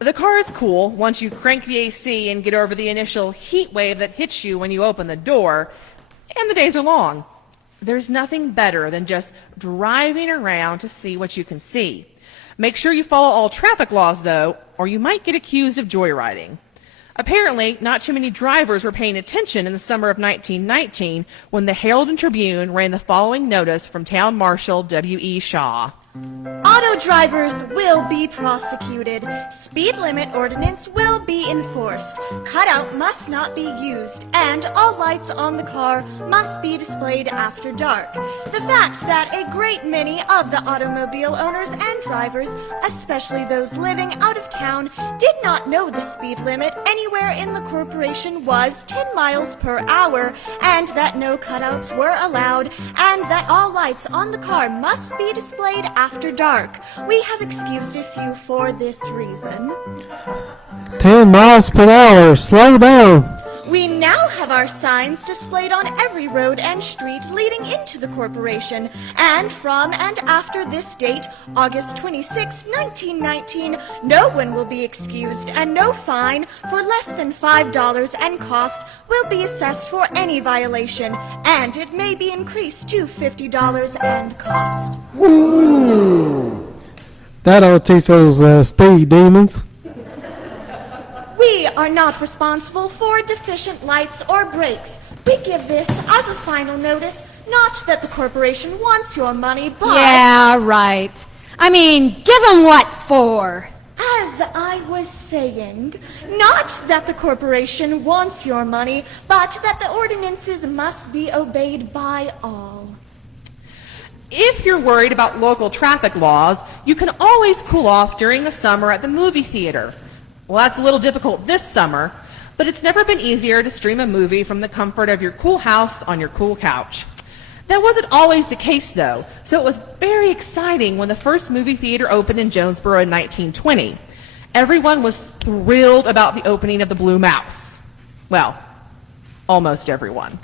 The car is cool once you crank the AC and get over the initial heat wave that hits you when you open the door, and the days are long. There's nothing better than just driving around to see what you can see. Make sure you follow all traffic laws, though, or you might get accused of joyriding. Apparently, not too many drivers were paying attention in the summer of 1919 when the Herald and Tribune ran the following notice from Town Marshal W.E. Shaw. Auto drivers will be prosecuted. Speed limit ordinance will be enforced. Cutout must not be used, and all lights on the car must be displayed after dark. The fact that a great many of the automobile owners and drivers, especially those living out of town, did not know the speed limit anywhere in the corporation was 10 miles per hour, and that no cutouts were allowed, and that all lights on the car must be displayed after dark. We have excused a few for this reason. 10 miles per hour, slow down. We now have our signs displayed on every road and street leading into the corporation, and from and after this date, August 26, 1919, no one will be excused, and no fine for less than $5 and cost will be assessed for any violation, and it may be increased to $50 and cost. Ooh. That ought to teach those speed demons. We are not responsible for deficient lights or brakes. We give this as a final notice, not that the corporation wants your money, but... Yeah, right. I mean, give them what for? As I was saying, not that the corporation wants your money, but that the ordinances must be obeyed by all. If you're worried about local traffic laws, you can always cool off during the summer at the movie theater. Well, that's a little difficult this summer, but it's never been easier to stream a movie from the comfort of your cool house on your cool couch. That wasn't always the case, though, so it was very exciting when the first movie theater opened in Jonesboro in 1920. Everyone was thrilled about the opening of the Blue Mouse. Well, almost everyone.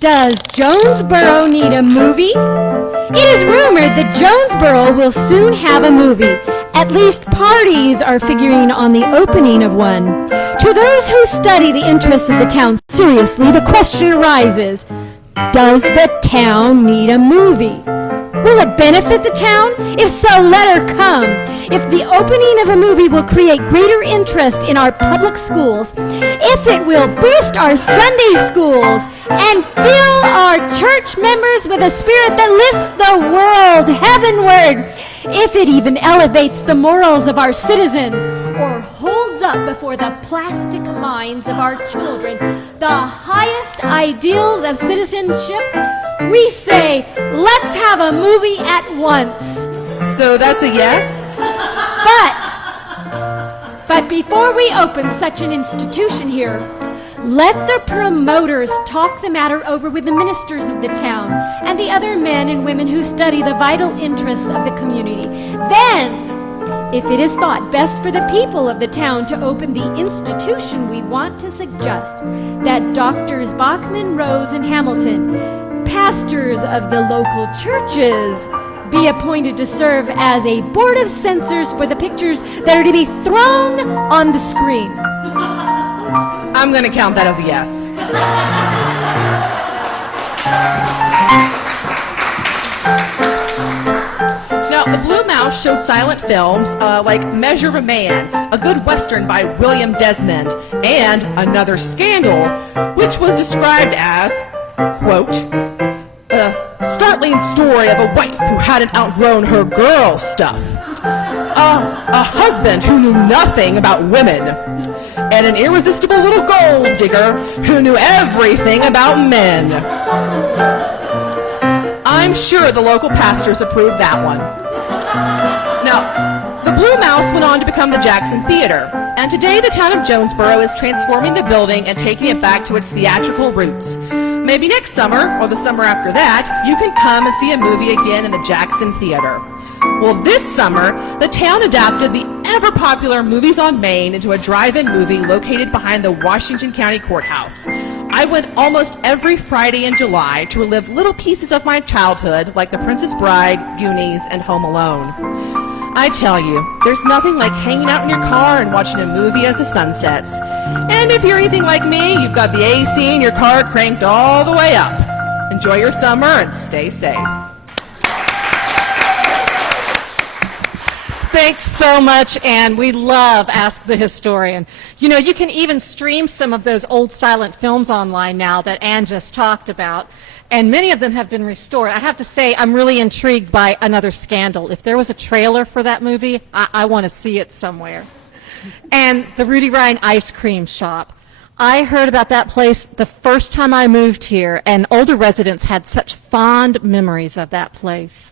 Does Jonesboro need a movie? It is rumored that Jonesboro will soon have a movie. At least parties are figuring on the opening of one. To those who study the interests of the town seriously, the question arises, does the town need a movie? Will it benefit the town? If so, let her come. If the opening of a movie will create greater interest in our public schools, if it will boost our Sunday schools, and fill our church members with a spirit that lifts the world heavenward, if it even elevates the morals of our citizens, or holds up before the plastic minds of our children the highest ideals of citizenship, we say, let's have a movie at once. So that's a yes? But before we open such an institution here, let the promoters talk the matter over with the ministers of the town and the other men and women who study the vital interests of the community. Then, if it is thought best for the people of the town to open the institution, we want to suggest that Doctors Bachman, Rose, and Hamilton, pastors of the local churches, be appointed to serve as a board of censors for the pictures that are to be thrown on the screen. I'm going to count that as a yes. Now, the Blue Mouse showed silent films like Measure of a Man, a good Western by William Desmond, and Another Scandal, which was described as, quote, a startling story of a wife who hadn't outgrown her girl stuff, a husband who knew nothing about women, and an irresistible little gold digger who knew everything about men. I'm sure the local pastors approved that one. Now, the Blue Mouse went on to become the Jackson Theater, and today the town of Jonesboro is transforming the building and taking it back to its theatrical roots. Maybe next summer, or the summer after that, you can come and see a movie again in the Jackson Theater. Well, this summer, the town adapted the ever-popular Movies on Main into a drive-in movie located behind the Washington County Courthouse. I went almost every Friday in July to relive little pieces of my childhood like The Princess Bride, Goonies, and Home Alone. I tell you, there's nothing like hanging out in your car and watching a movie as the sun sets. And if you're anything like me, you've got the AC in your car cranked all the way up. Enjoy your summer and stay safe. Thanks so much, and we love Ask the Historian. You know, you can even stream some of those old silent films online now that Ann just talked about, and many of them have been restored. I have to say, I'm really intrigued by Another Scandal. If there was a trailer for that movie, I want to see it somewhere. And the Rudy Ryan Ice Cream Shop. I heard about that place the first time I moved here, and older residents had such fond memories of that place.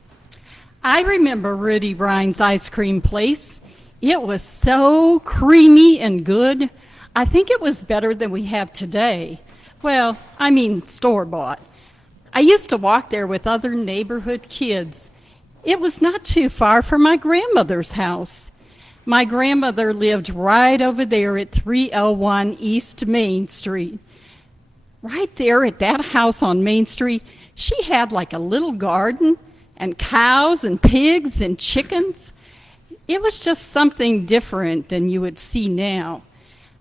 I remember Rudy Ryan's ice cream place. It was so creamy and good. I think it was better than we have today. Well, I mean store-bought. I used to walk there with other neighborhood kids. It was not too far from my grandmother's house. My grandmother lived right over there at 301 East Main Street. Right there at that house on Main Street, she had like a little garden and cows and pigs and chickens. It was just something different than you would see now.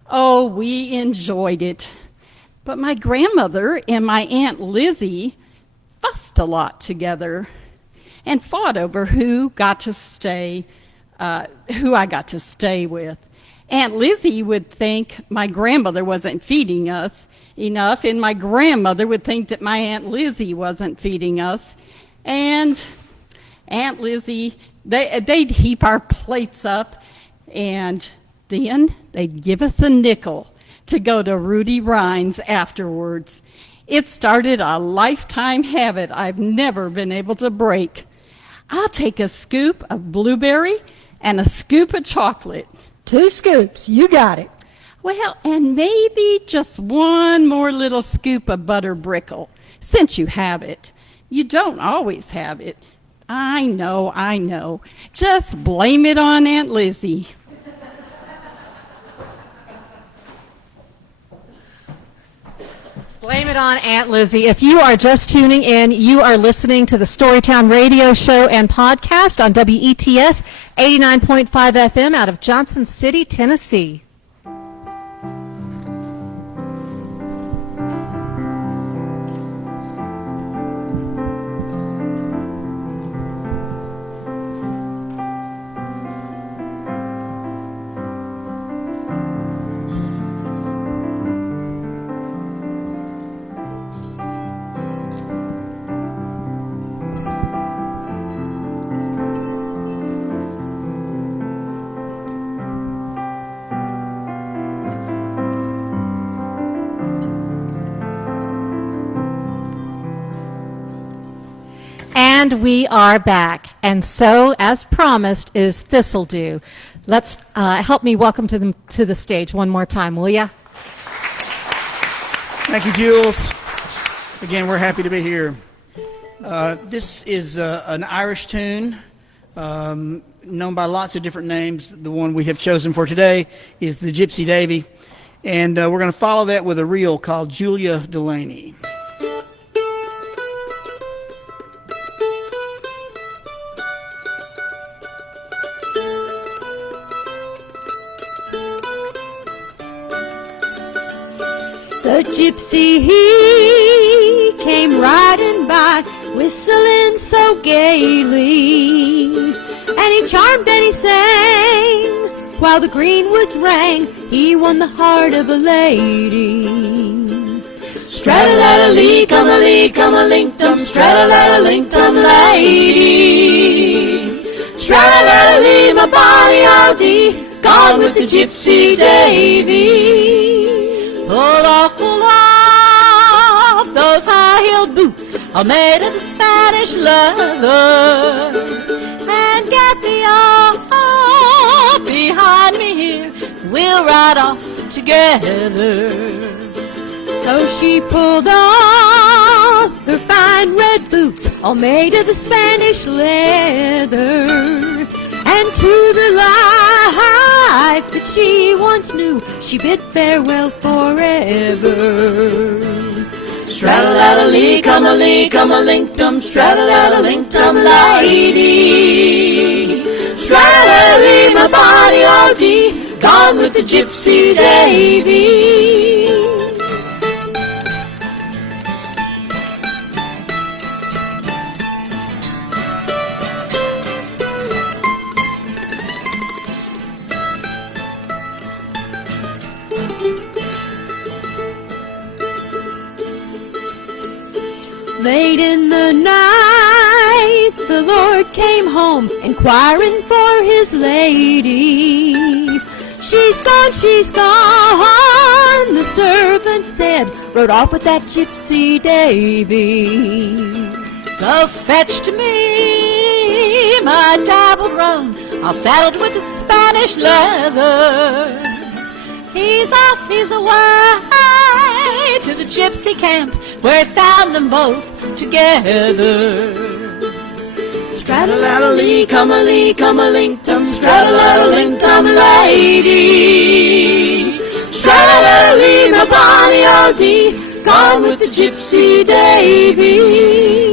Oh, we enjoyed it. But my grandmother and my Aunt Lizzie fussed a lot together and fought over who I got to stay with. Aunt Lizzie would think my grandmother wasn't feeding us enough, and my grandmother would think that my Aunt Lizzie wasn't feeding us. And Aunt Lizzie, they'd heap our plates up, and then they'd give us a nickel to go to Rudy Ryan's afterwards. It started a lifetime habit I've never been able to break. I'll take a scoop of blueberry and a scoop of chocolate. 2 scoops, you got it. Well, and maybe just one more little scoop of butter brickle, since you have it. You don't always have it. I know. Just blame it on Aunt Lizzie. Blame it on Aunt Lizzie. If you are just tuning in, you are listening to the Storytown radio show and podcast on WETS 89.5 FM out of Johnson City, Tennessee. And we are back. And so, as promised, is Thistledew. Let's help me welcome to the stage one more time, will ya? Thank you, Jules. Again, we're happy to be here. This is an Irish tune known by lots of different names. The one we have chosen for today is the Gypsy Davy. And we're going to follow that with a reel called Julia Delaney. The gypsy, he came riding by, whistling so gaily, and he charmed and he sang, while the greenwoods rang, he won the heart of a lady. Straddle-a-lee, come-a-lee, come-a-link-dum, straddle-a-link-dum, lady. Straddle-a-lee, my bonny Aldie, gone with the Gypsy Davy. Pull off, those high-heeled boots are made of the Spanish leather. And get thee off behind me here, we'll ride off together. So she pulled off her fine red boots boots, all made of the Spanish leather. And to the life that she once knew, she bid farewell forever. Straddle-addle-lee, come-a-lee, come-a-link-tum, straddle-addle-link-tum, lady. Straddle-addle-lee, my body all dee, gone with the gypsy Davy. Late in the night, the Lord came home, inquiring for his lady. She's gone, the servant said, rode off with that gypsy Davy. Go fetch to me my dabbled roan, all saddled with the Spanish leather. He's off, he's away to the gypsy camp, where he found them both together. Straddle-addle-lee, come-a-lee, come-a-link-tum, straddle-addle-link-tum, lady. Straddle-addle-lee, my bonny all dee, gone with the gypsy Davy.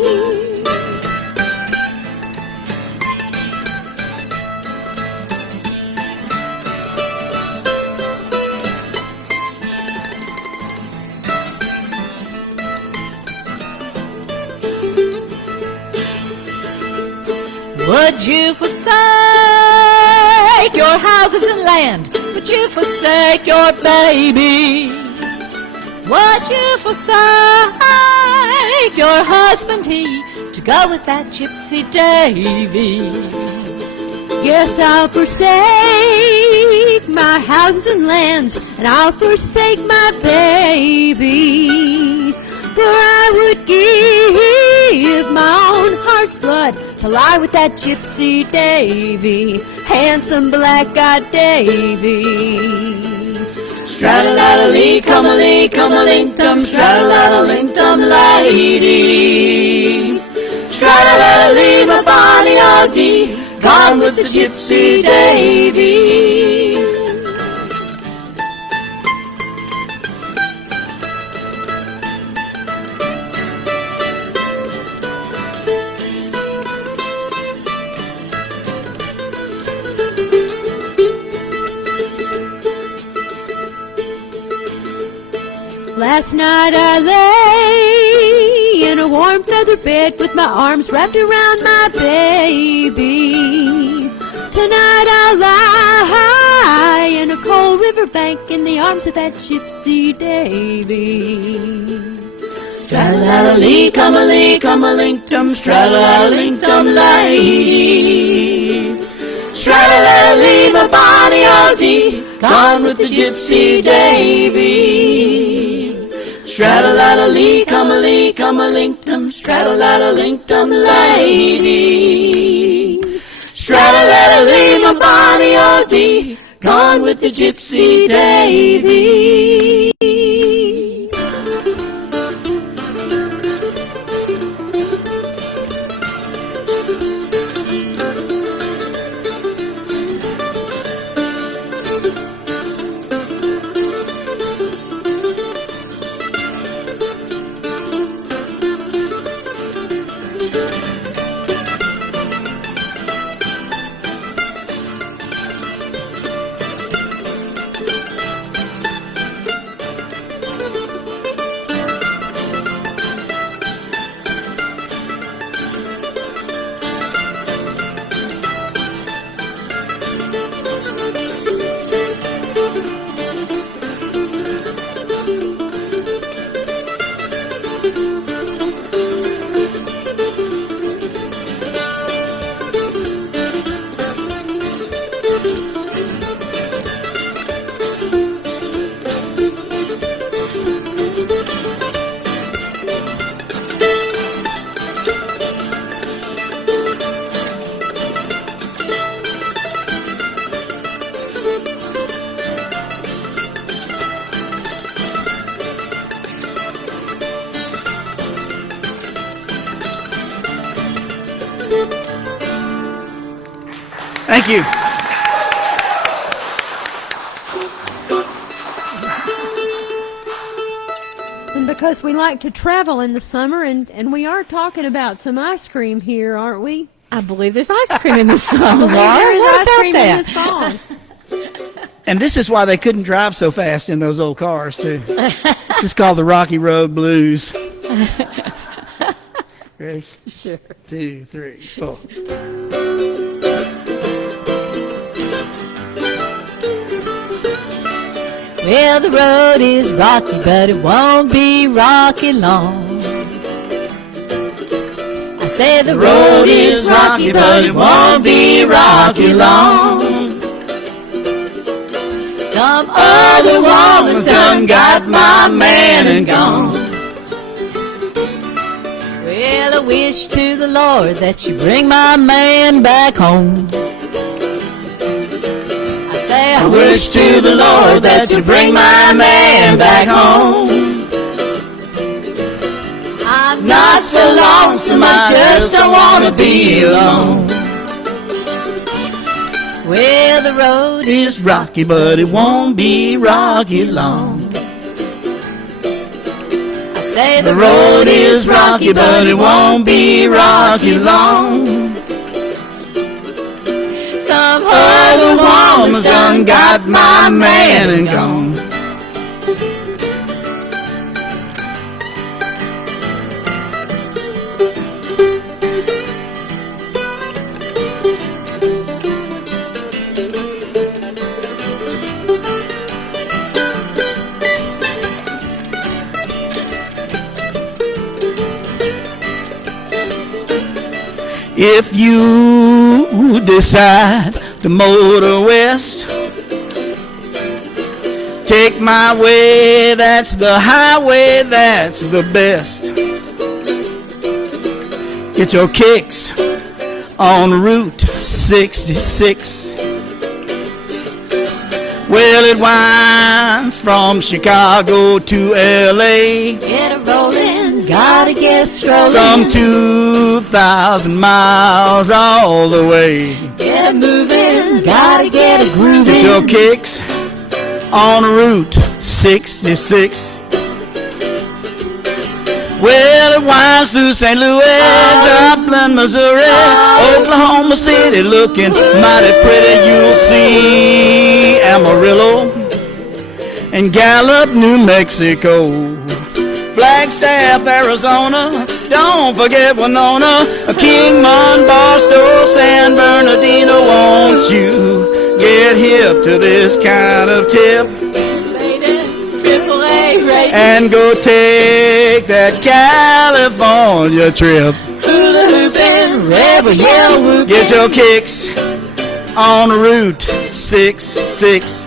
Would you forsake your houses and land? Would you forsake your baby? Would you forsake your husband he to go with that gypsy Davy? Yes, I'll forsake my houses and lands, and I'll forsake my baby. For I would give my own heart's blood to lie with that gypsy Davy, handsome black-eyed Davy. Straddle-addle-lee, come-a-lee, come-a-link-tum, straddle-addle-link-tum, lady. Straddle-addle-lee, my bonny all dee, gone with the gypsy Davy. Last night I lay in a warm feather bed with my arms wrapped around my baby. Tonight I'll lie in a cold riverbank in the arms of that gypsy Davy. Straddle-addle-lee, come-a-lee, come-a-link-tum, straddle-addle-link-tum, lady. Straddle-addle-lee, my bonny all dee, gone with the gypsy Davy. Straddle-addle-lee, come-a-lee, come-a-link-tum, straddle-addle-link-tum, lady. Straddle-addle-lee, my bonny all dee, gone with the gypsy Davy. Thank you. And because we like to travel in the summer, and we are talking about some ice cream here, aren't we? I believe there's ice cream in this song. There is Laura. ice cream in this song. And this is why they couldn't drive so fast in those old cars, too. This is called the Rocky Road Blues. Ready? Sure. 2, 3, 4. Well, the road is rocky, but it won't be rocky long. I say the road is rocky, but it won't be rocky long. Some other woman's done got my man and gone. Well, I wish to the Lord that you bring my man back home. I wish to the Lord that you bring my man back home. I'm not so lonesome, I just don't want to be alone. Well, the road is rocky, but it won't be rocky long. I say the road is rocky, but it won't be rocky long. Some other woman's done got my man and gone. If you decide to motor west, take my way, that's the highway, that's the best. Get your kicks on Route 66. Well, it winds from Chicago to L.A. Get a rollin', gotta get strolling. Some 2,000 miles all the way. Get a moving, gotta get a grooving. Get your kicks on Route 66. Well, it winds through St. Louis, Joplin, Missouri, Oklahoma City, looking mighty pretty. You'll see Amarillo and Gallup, New Mexico, Flagstaff, Arizona. Don't forget Winona, Kingman, Barstow, San Bernardino. Won't you get hip to this kind of tip? And go take that California trip. Hula hoopin', rebel yell whoopin'. Get your kicks on Route 66.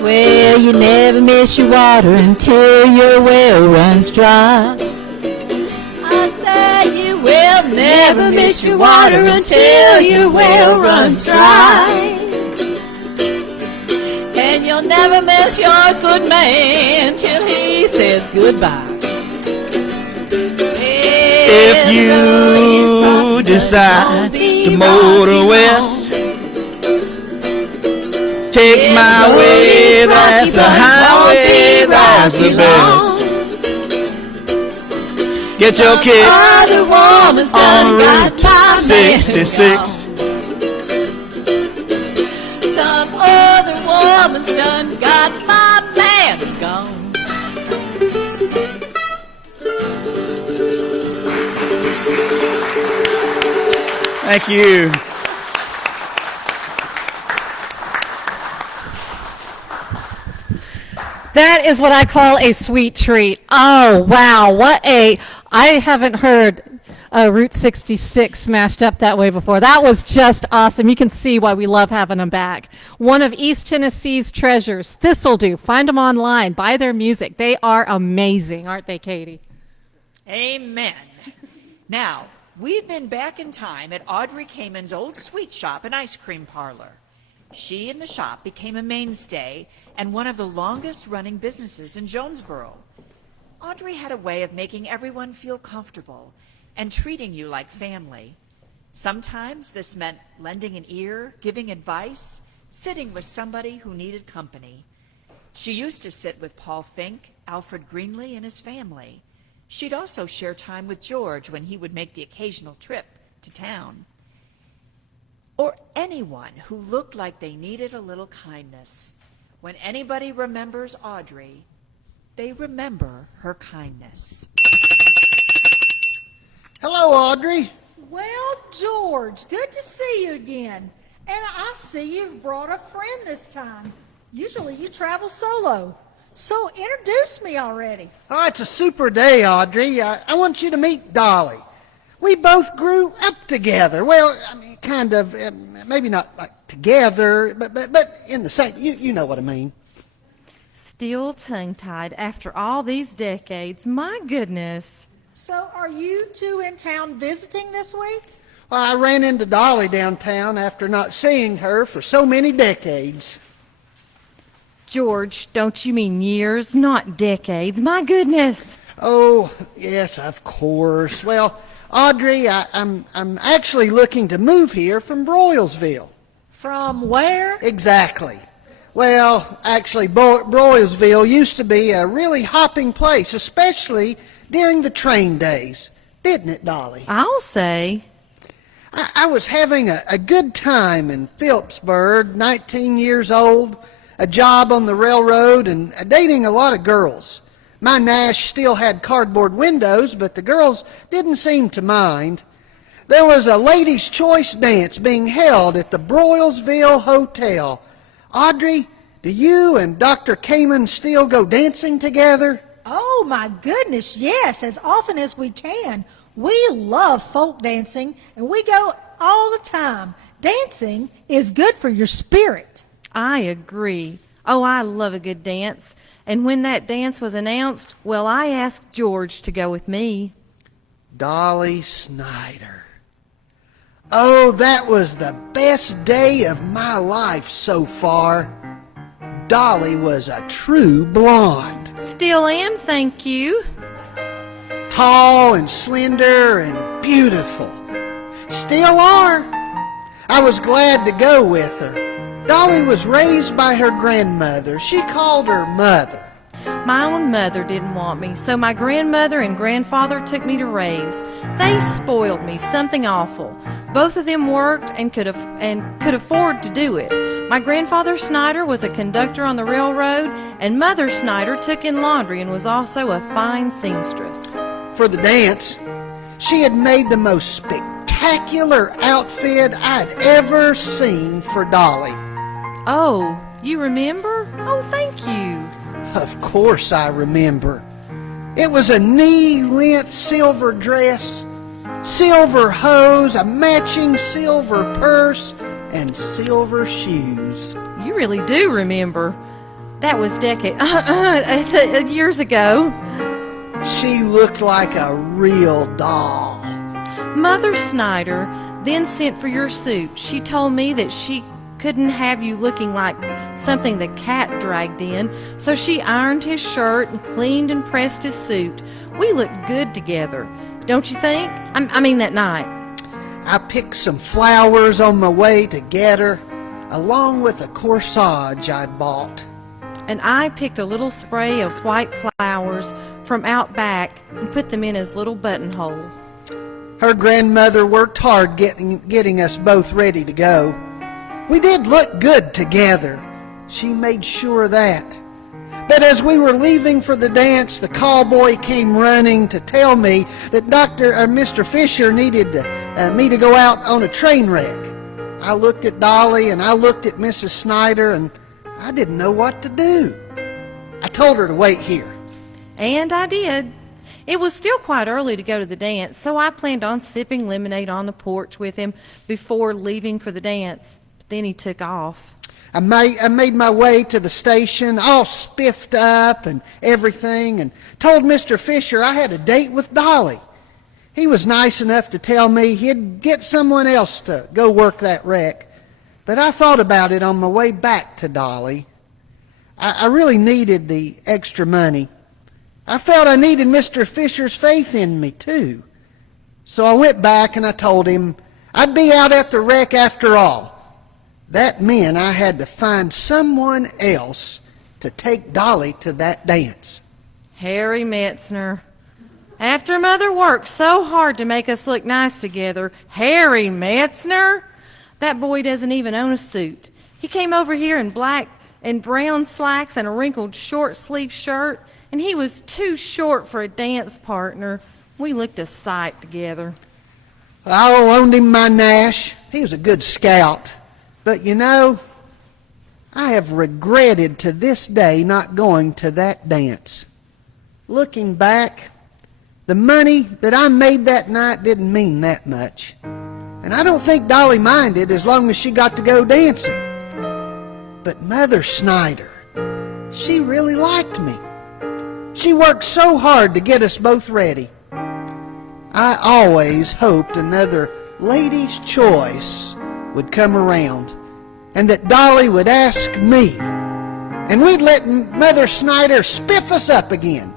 Well, you never miss your water until your well runs dry. I say you will never miss your water until your well runs dry. And you'll never miss your good man till he says goodbye. If you decide to motor west, take my way, that's the highway, that's the best. Get your kicks on Route 66. Some other woman's done got my man gone. Thank you. That is what I call a sweet treat. Oh, wow. I haven't heard Route 66 smashed up that way before. That was just awesome. You can see why we love having them back. One of East Tennessee's treasures, Thistledew. Find them online. Buy their music. They are amazing, aren't they, Katie? Amen. Now, we've been back in time at Audrey Cayman's old sweet shop and ice cream parlor. She and the shop became a mainstay and one of the longest running businesses in Jonesboro. Audrey had a way of making everyone feel comfortable and treating you like family. Sometimes this meant lending an ear, giving advice, sitting with somebody who needed company. She used to sit with Paul Fink, Alfred Greenlee, and his family. She'd also share time with George when he would make the occasional trip to town. Or anyone who looked like they needed a little kindness. When anybody remembers Audrey, they remember her kindness. Hello, Audrey. Well, George, good to see you again. And I see you've brought a friend this time. Usually you travel solo. So introduce me already. Oh, it's a super day, Audrey. I want you to meet Dolly. We both grew up together. Well, I mean, kind of, maybe not like together, but in the same, you know what I mean. Still tongue-tied after all these decades. My goodness. So are you two in town visiting this week? Well, I ran into Dolly downtown after not seeing her for so many decades. George, don't you mean years, not decades? My goodness. Oh, yes, of course. Well, Audrey, I'm actually looking to move here from Broylesville. From where? Exactly. Well, actually, Broylesville used to be a really hopping place, especially during the train days. Didn't it, Dolly? I'll say. I was having a good time in Phillipsburg, 19 years old, a job on the railroad, and dating a lot of girls. My Nash still had cardboard windows, but the girls didn't seem to mind. There was a ladies' choice dance being held at the Broylesville Hotel. Audrey, do you and Dr. Cayman still go dancing together? Oh, my goodness, yes, as often as we can. We love folk dancing, and we go all the time. Dancing is good for your spirit. I agree. Oh, I love a good dance. And when that dance was announced, well, I asked George to go with me. Dolly Snyder. Oh, that was the best day of my life so far. Dolly was a true blonde. Still am, thank you. Tall and slender and beautiful. Still are. I was glad to go with her. Dolly was raised by her grandmother. She called her Mother. My own mother didn't want me, so my grandmother and grandfather took me to raise. They spoiled me, something awful. Both of them worked and could afford to do it. My grandfather Snyder was a conductor on the railroad, and Mother Snyder took in laundry and was also a fine seamstress. For the dance, she had made the most spectacular outfit I'd ever seen for Dolly. Oh, you remember? Oh, thank you. Of course I remember. It was a knee-length silver dress, silver hose, a matching silver purse, and silver shoes. You really do remember. That was years ago. She looked like a real doll. Mother Snyder then sent for your suit. She told me that she couldn't have you looking like something the cat dragged in, so she ironed his shirt and cleaned and pressed his suit. We looked good together, don't you think? I mean that night. I picked some flowers on my way to get her, along with a corsage I'd bought. And I picked a little spray of white flowers from out back and put them in his little buttonhole. Her grandmother worked hard getting us both ready to go. We did look good together. She made sure of that. But as we were leaving for the dance, the call boy came running to tell me that Mr. Fisher needed me to go out on a train wreck. I looked at Dolly and I looked at Mrs. Snyder, and I didn't know what to do. I told her to wait here. And I did. It was still quite early to go to the dance, so I planned on sipping lemonade on the porch with him before leaving for the dance. Then he took off. I made my way to the station, all spiffed up and everything, and told Mr. Fisher I had a date with Dolly. He was nice enough to tell me he'd get someone else to go work that wreck, but I thought about it on my way back to Dolly. I really needed the extra money. I felt I needed Mr. Fisher's faith in me, too. So I went back and I told him I'd be out at the wreck after all. That meant I had to find someone else to take Dolly to that dance. Harry Metzner. After Mother worked so hard to make us look nice together, Harry Metzner? That boy doesn't even own a suit. He came over here in black and brown slacks and a wrinkled short-sleeved shirt, and he was too short for a dance partner. We looked a sight together. I loaned him my Nash. He was a good scout. But you know, I have regretted to this day not going to that dance. Looking back, the money that I made that night didn't mean that much. And I don't think Dolly minded as long as she got to go dancing. But Mother Snyder, she really liked me. She worked so hard to get us both ready. I always hoped another lady's choice would come around and that Dolly would ask me, and we'd let Mother Snyder spiff us up again.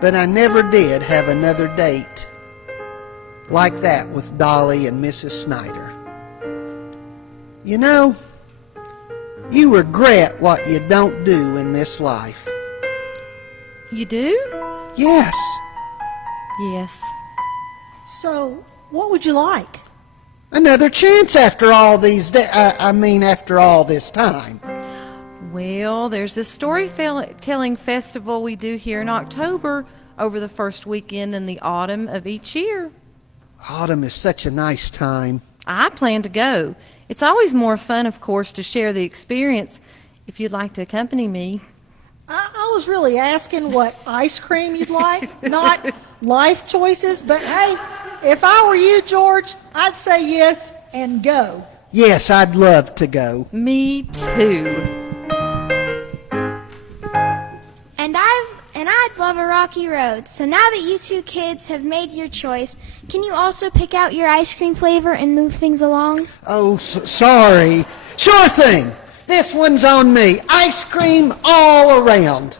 But I never did have another date like that with Dolly and Mrs. Snyder. You know, you regret what you don't do in this life. You do? Yes. Yes. So, what would you like? Another chance after all these after all this time. Well, there's this storytelling festival we do here in October over the first weekend in the autumn of each year. Autumn is such a nice time. I plan to go. It's always more fun, of course, to share the experience if you'd like to accompany me. I was really asking what ice cream you'd like, not life choices, but hey, if I were you, George, I'd say yes and go. Yes, I'd love to go. Me too. And I'd love a rocky road. So now that you two kids have made your choice, can you also pick out your ice cream flavor and move things along? Oh, sorry. Sure thing. This one's on me. Ice cream all around.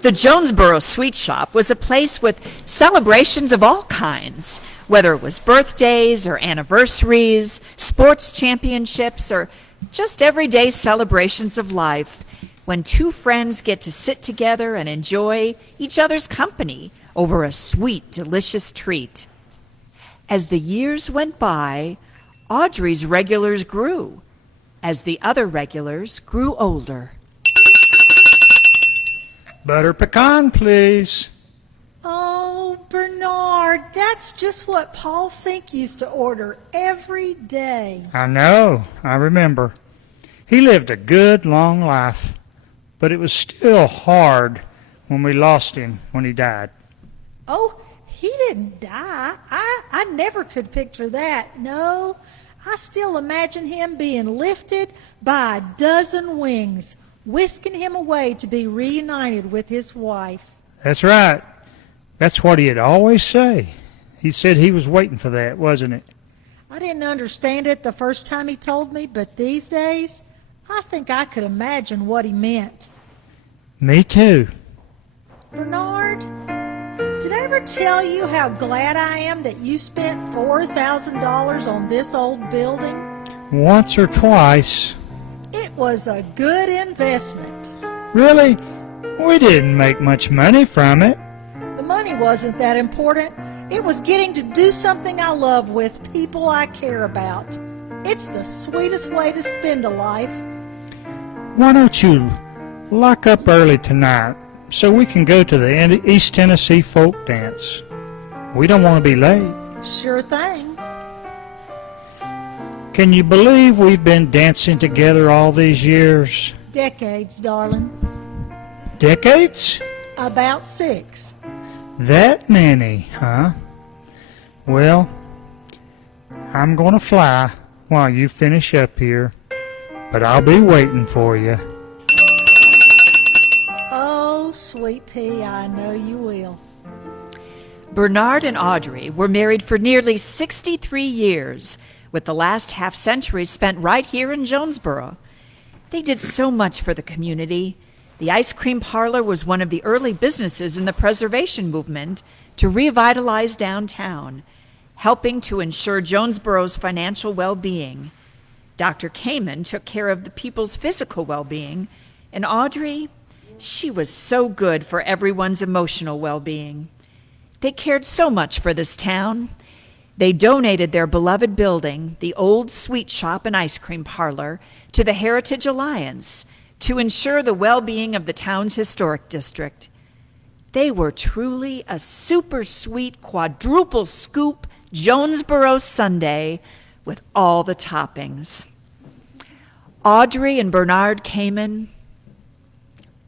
The Jonesboro Sweet Shop was a place with celebrations of all kinds, whether it was birthdays or anniversaries, sports championships, or just everyday celebrations of life, when two friends get to sit together and enjoy each other's company over a sweet, delicious treat. As the years went by, Audrey's regulars grew, as the other regulars grew older. Butter pecan, please. Oh, Bernard, that's just what Paul Fink used to order every day. I know, I remember. He lived a good, long life, but it was still hard when we lost him when he died. Oh, he didn't die. I never could picture that. No, I still imagine him being lifted by a dozen wings, whisking him away to be reunited with his wife. That's right. That's what he'd always say. He said he was waiting for that, wasn't it? I didn't understand it the first time he told me, but these days, I think I could imagine what he meant. Me too. Bernard, did I ever tell you how glad I am that you spent $4,000 on this old building? Once or twice. It was a good investment. Really? We didn't make much money from it. The money wasn't that important. It was getting to do something I love with people I care about. It's the sweetest way to spend a life. Why don't you lock up early tonight so we can go to the East Tennessee folk dance? We don't want to be late. Sure thing. Can you believe we've been dancing together all these years? Decades, darling. Decades? About 6. That many, huh? Well, I'm going to fly while you finish up here. but I'll be waiting for you. Oh, sweet pea, I know you will. Bernard and Audrey were married for nearly 63 years, with the last half century spent right here in Jonesboro. They did so much for the community. The ice cream parlor was one of the early businesses in the preservation movement to revitalize downtown, helping to ensure Jonesboro's financial well-being. Dr. Kamen took care of the people's physical well-being, and Audrey, she was so good for everyone's emotional well-being. They cared so much for this town. They donated their beloved building, the old sweet shop and ice cream parlor, to the Heritage Alliance to ensure the well-being of the town's historic district. They were truly a super sweet quadruple scoop Jonesboro sundae with all the toppings. Audrey and Bernard Kamen,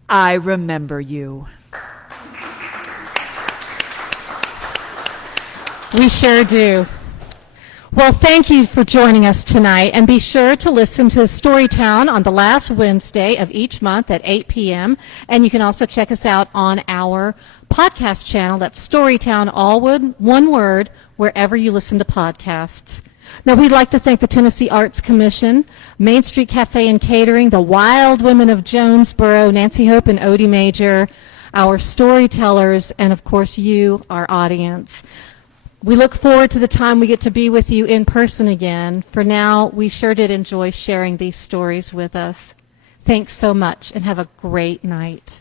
I remember you. We sure do. Well, thank you for joining us tonight, and be sure to listen to Storytown on the last Wednesday of each month at 8 p.m., and you can also check us out on our podcast channel. That's Storytown, all one word, wherever you listen to podcasts. Now, we'd like to thank the Tennessee Arts Commission, Main Street Cafe and Catering, the Wild Women of Jonesboro, Nancy Hope and Odie Major, our storytellers, and of course you, our audience. We look forward to the time we get to be with you in person again. For now, we sure did enjoy sharing these stories with us. Thanks so much, and have a great night.